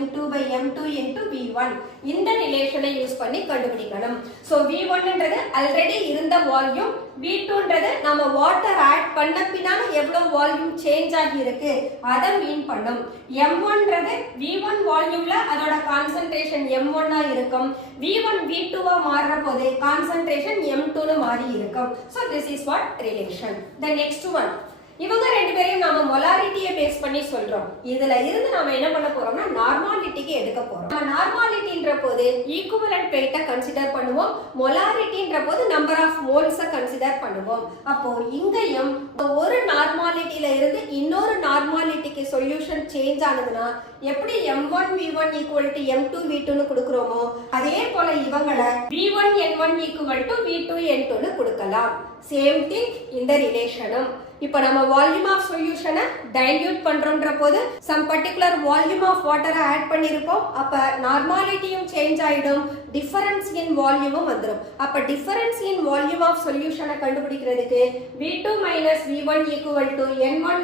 M2 M2 into V1 இந்த ரிலேஷனை யூஸ் பண்ணி கண்டுபிடிக்கணும். சோ V1ன்றது ஆல்ரெடி இருந்த வால்யூம், V2ன்றது நம்ம வாட்டர் ஆட் பண்ண பின்னால எவ்வளவு வால்யூம் சேஞ்ச் ஆகி இருக்கு அதை மீன் பண்ணும். M1ன்றது V1 வால்யூம்ல அதோட கான்சன்ட்ரேஷன் M1 ஆ இருக்கும். V1 V2 ஆ மாறுற போது கான்சன்ட்ரேஷன் M2 னு மாறி இருக்கும். So this is what relation. The next one, இவங்க ரெண்டு பேரையும் நாம மொலாரிட்டியை பேஸ் பண்ணி சொல்றோம். இதுல இருந்து நாம என்ன பண்ண போறோம்னா நார்மாலிட்டிக்கு எடுக்க போறோம். நம்ம நார்மாலிட்டின்ற போது ஈக்குவலன்ட் வெயிட்ட கன்சிடர் பண்ணுவோம், மொலாரிட்டின்ற போது நம்பர் ஆஃப் மோல்ஸ கன்சிடர் பண்ணுவோம். அப்போ இங்கேயும் ஒரு நார்மாலிட்டியில இருந்து இன்னொரு நார்மாலிட்டிக்கு சொல்யூஷன் சேஞ்ச் ஆனதுன்னா எப்படி M1 V1 M2 V2 னு கொடுக்கறோமோ அதே போல இவங்கள V1 N1 V2 N2 னு கொடுக்கலாம். சேம் திங் இந்த ரிலேஷனும். இப்போ நம்ம வால்யூம் ஆஃப் சொல்யூஷனை டைல்யூட் பண்றோம்ன்ற போது சம் பர்டிகுலர் வால்யூம் ஆஃப் வாட்டரை ஆட் பண்ணிருப்போம். அப்ப நார்மாலிட்டியும் சேஞ்ச் ஆயிடும், டிஃபரன்ஸ் இன் வால்யூமும் வந்துடும். அப்ப டிஃபரன்ஸ் இன் வால்யூம் ஆஃப் சொல்யூஷனை கண்டுபிடிக்கிறதுக்கு V2 V1 N1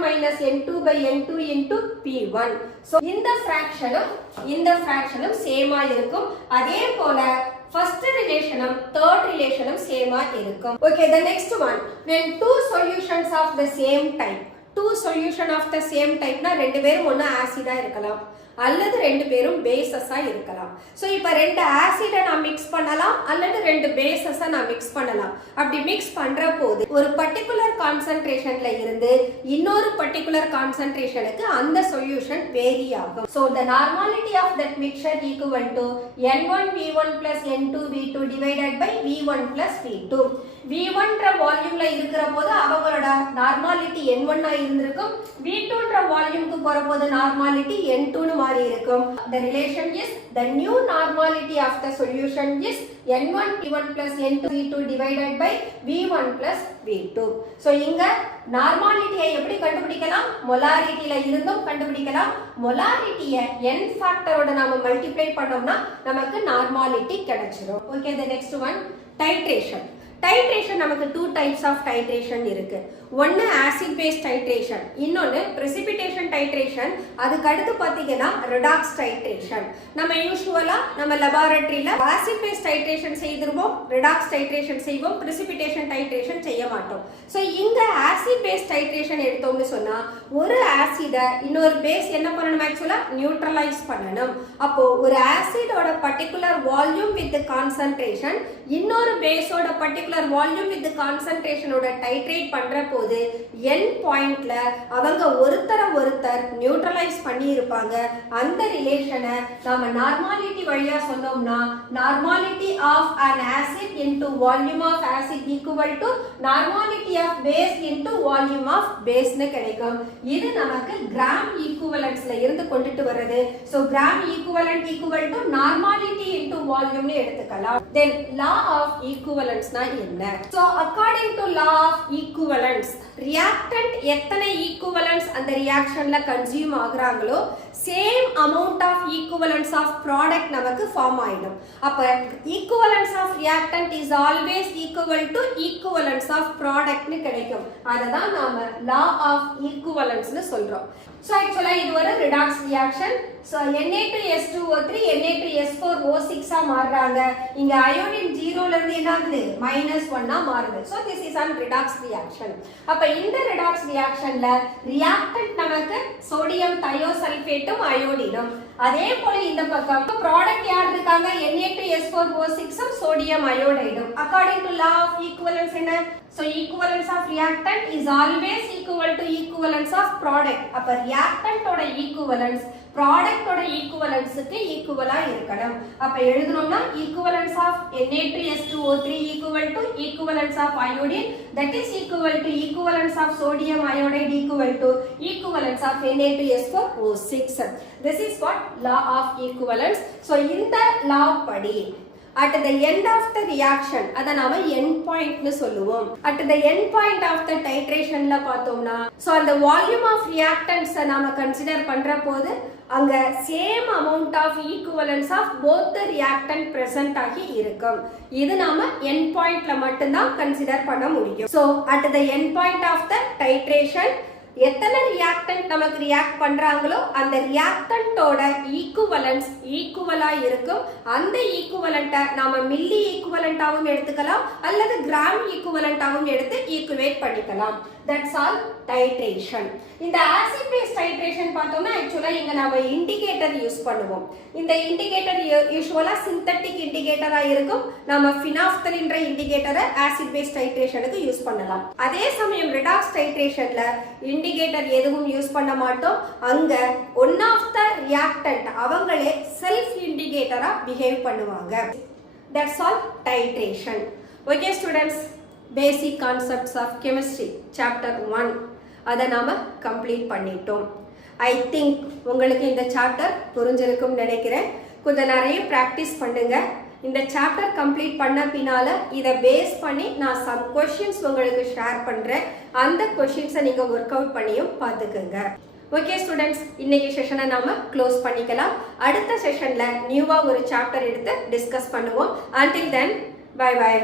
N2 N2 into P1. So இந்த ஃபிராக்ஷனும் சேமா இருக்கும். அதே போல first relationum third relationum same ஆ இருக்கும். Okay, the next one, when two solutions of the same type, two solution of the same type னா ரெண்டு பேரும் ஒண்ணு ஆசிடா இருக்கலாம் அல்லது ரெண்டு பேரும் பேசஸா இருக்கலாம். சோ இப்போ ரெண்டு ஆசிட நான் மிக்ஸ் பண்ணலாம் அல்லது ரெண்டு பேசஸா நான் மிக்ஸ் பண்ணலாம். அப்படி மிக்ஸ் பண்ற போது ஒரு பர்టిక్యులர் கான்சன்ட்ரேஷன்ல இருந்து இன்னொரு பர்టిక్యులர் கான்சன்ட்ரேஷனுக்கு அந்த சொல்யூஷன் வேரி ஆகும். So the normality of that mixture equal to N1 V1 plus N2 V2 divided by V1 plus V2. V1ன்ற வால்யூம்ல இருக்கிற போது அவங்களோட நார்மாலிட்டி N1 ஆ இருந்திருக்கும், V2ன்ற வால்யூம்க்கு போற போது நார்மாலிட்டி N2 னு மாறி இருக்கும். The relation is the new normality of the solution is N1 V1 plus N2 V2 divided by V1 plus V2. So இங்க நார்மாலிட்டியை எப்படி கண்டுபிடிக்கலாம்? மொலாரிட்டில இருந்தும் கண்டுபிடிக்கலாம். மொலாரிட்டியை n ஃபேக்டரோட நாம மல்டிப்ளை பண்ணோம்னா நமக்கு நார்மாலிட்டி கிடைச்சிரும். Okay, the next one, titration. Titration நமக்கு two types of titration இருக்கு. ஒன்னு acid base titration, இன்னொன்னு precipitation titration. அதுக்கு அடுத்து பாத்தீங்கன்னா redox titration. நம்ம யூசுவலா நம்ம லாபரட்டரியில acid base titration செய்திருவோம், redox titration செய்வோம், precipitation titration செய்ய மாட்டோம். சோ இங்க acid base titration எடுத்தோம்னு சொன்னா ஒரு ஆசிட இன்னொரு பேஸ் என்ன பண்ணணும்? ஆக்சுவலா நியூட்ரலைஸ் பண்ணணும். அப்போ ஒரு ஆசிடோட பர்టిక్యులர் வால்யூம் வித் கான்சன்ட்ரேஷன் இன்னொரு பேஸோட பர்టిక్యులர் வால்யூம் வித் கான்சன்ட்ரேஷனோட டைட்ரேட் பண்ற போது n பாயிண்ட்ல அவங்க ஒருத்தர் நியூட்ரலைஸ் பண்ணி இருப்பாங்க. அந்த ரிலேஷனை நாம நார்மாலிட்டி வழியா சொன்னோம்னா normality of an acid into volume of acid equal to normality of base into volume of base னு கிடைக்கும். இது நமக்கு கிராம் ஈக்குவலன்ஸ்ல இருந்து கொண்டுட்டு வர்றது. So gram equivalent equal to normality into volume னு எடுத்துக்கலாம். Then law of equivalence னா என்ன? So according to law of equivalence, reactant எத்தனை equivalence அந்த reactionல consume ஆகுறாங்களோ same amount of equivalence of product நமக்கு form ஆயிடும். அப்ப equivalence of reactant is always equal to equivalence of product னு கிடைக்கும். அததான் நாம law of equivalence னு சொல்றோம். So actually இது ஒரு redox reaction. So Na2S2O3 Na2S4O6 ஆ மாறுறாங்க. இங்க அயோடின் 0 ல இருந்து என்ன ஆகுது? -1 ஆ மாறுது. So this is an redox reaction. அப்ப இந்த redox reactionல reactant நமக்கு சோடியம் தயோசல்பேட்டும் அயோடினும், அதே போல இந்த பக்கம் ப்ராடக்ட் யார் இருக்காங்க? Na2S4O6 உம் சோடியம் அயோடைடும். According to law of equivalence என்ன? So equivalence of reactant is always equal to equivalence of product. அப்ப reactant ஓட equivalence ப்ராடக்டோட ஈக்குவலன்ஸுக்கு ஈக்குவலா இருக்கணும். அப்ப எழுதணும்னா equivalence of Na2S2O3 equal to equivalence of iodine, that is equal to equivalence of sodium iodide equal to equivalence of Na2S4O6. This is what law of equivalence. So இந்த law படி at the end of the reaction அத நாம end point னு சொல்லுவோம். at the end point of the titrationல பார்த்தோம்னா so அந்த volume of reactants நாம consider பண்ற போது அங்க same amount of equivalence of both the reactant present ஆகி இருக்கும். இது நாம end pointல மட்டும் தான் consider பண்ண முடியும். so at the end point of the titration எத்தனை ரியாக்டன்ட் நமக்கு ரியாக்ட் பண்றாங்களோ அந்த ரியாக்டன்ட்டோட ஈக்குவலன்ஸ் ஈக்குவலா இருக்கும். அந்த ஈக்குவலண்ட்டை நாம மில்லி ஈக்குவலண்டாவும் எடுத்துக்கலாம் அல்லது கிராம் ஈக்குவலண்டாவும் எடுத்து ஈக்குவேட் பண்ணிக்கலாம். That's all titration. இந்த ஆசிட் பேஸ் டைட்ரேஷன் பார்த்தோம்னா ஆக்சுவலா இங்க நாம இண்டிகேட்டர் யூஸ் பண்ணுவோம். இந்த இண்டிகேட்டர் யூசுவலா சிந்தட்டிக் இண்டிகேட்டரா இருக்கும். நாம ஃபினாப்தலின்ற இண்டிகேட்டரை ஆசிட் பேஸ் டைட்ரேஷனுக்கு யூஸ் பண்ணலாம். அதே சமயம் ரிடாக்ஸ் டைட்ரேஷன்ல இண்டிகேட்டர் எதுவும் யூஸ் பண்ண மாட்டோம். அங்க ஒன் ஆஃப் த ரியாக்டன்ட் அவங்களே செல்ஃப் இண்டிகேட்டரா பிஹேவ் பண்ணுவாங்க. That's all titration. Okay students, basic concepts of chemistry chapter 1 அதை நாம கம்ப்ளீட் பண்ணிட்டோம். ஐ திங்க் உங்களுக்கு இந்த சாப்டர் புரிஞ்சிருக்கும் நினைக்கிறேன். கொஞ்சம் நிறைய ப்ராக்டிஸ் பண்ணுங்க. இந்த சாப்டர் கம்ப்ளீட் பண்ண பின்னால இதை பேஸ் பண்ணி நான் சம் கொஷின்ஸ் உங்களுக்கு ஷேர் பண்றேன். அந்த கொஷின்ஸை நீங்க ஒர்க் அவுட் பண்ணியும் பார்த்துக்குங்க. ஓகே ஸ்டூடெண்ட்ஸ், இன்னைக்கு செஷனை நாம க்ளோஸ் பண்ணிக்கலாம். அடுத்த செஷன்ல நியூவா ஒரு சாப்டர் எடுத்து டிஸ்கஸ் பண்ணுவோம். until then bye bye.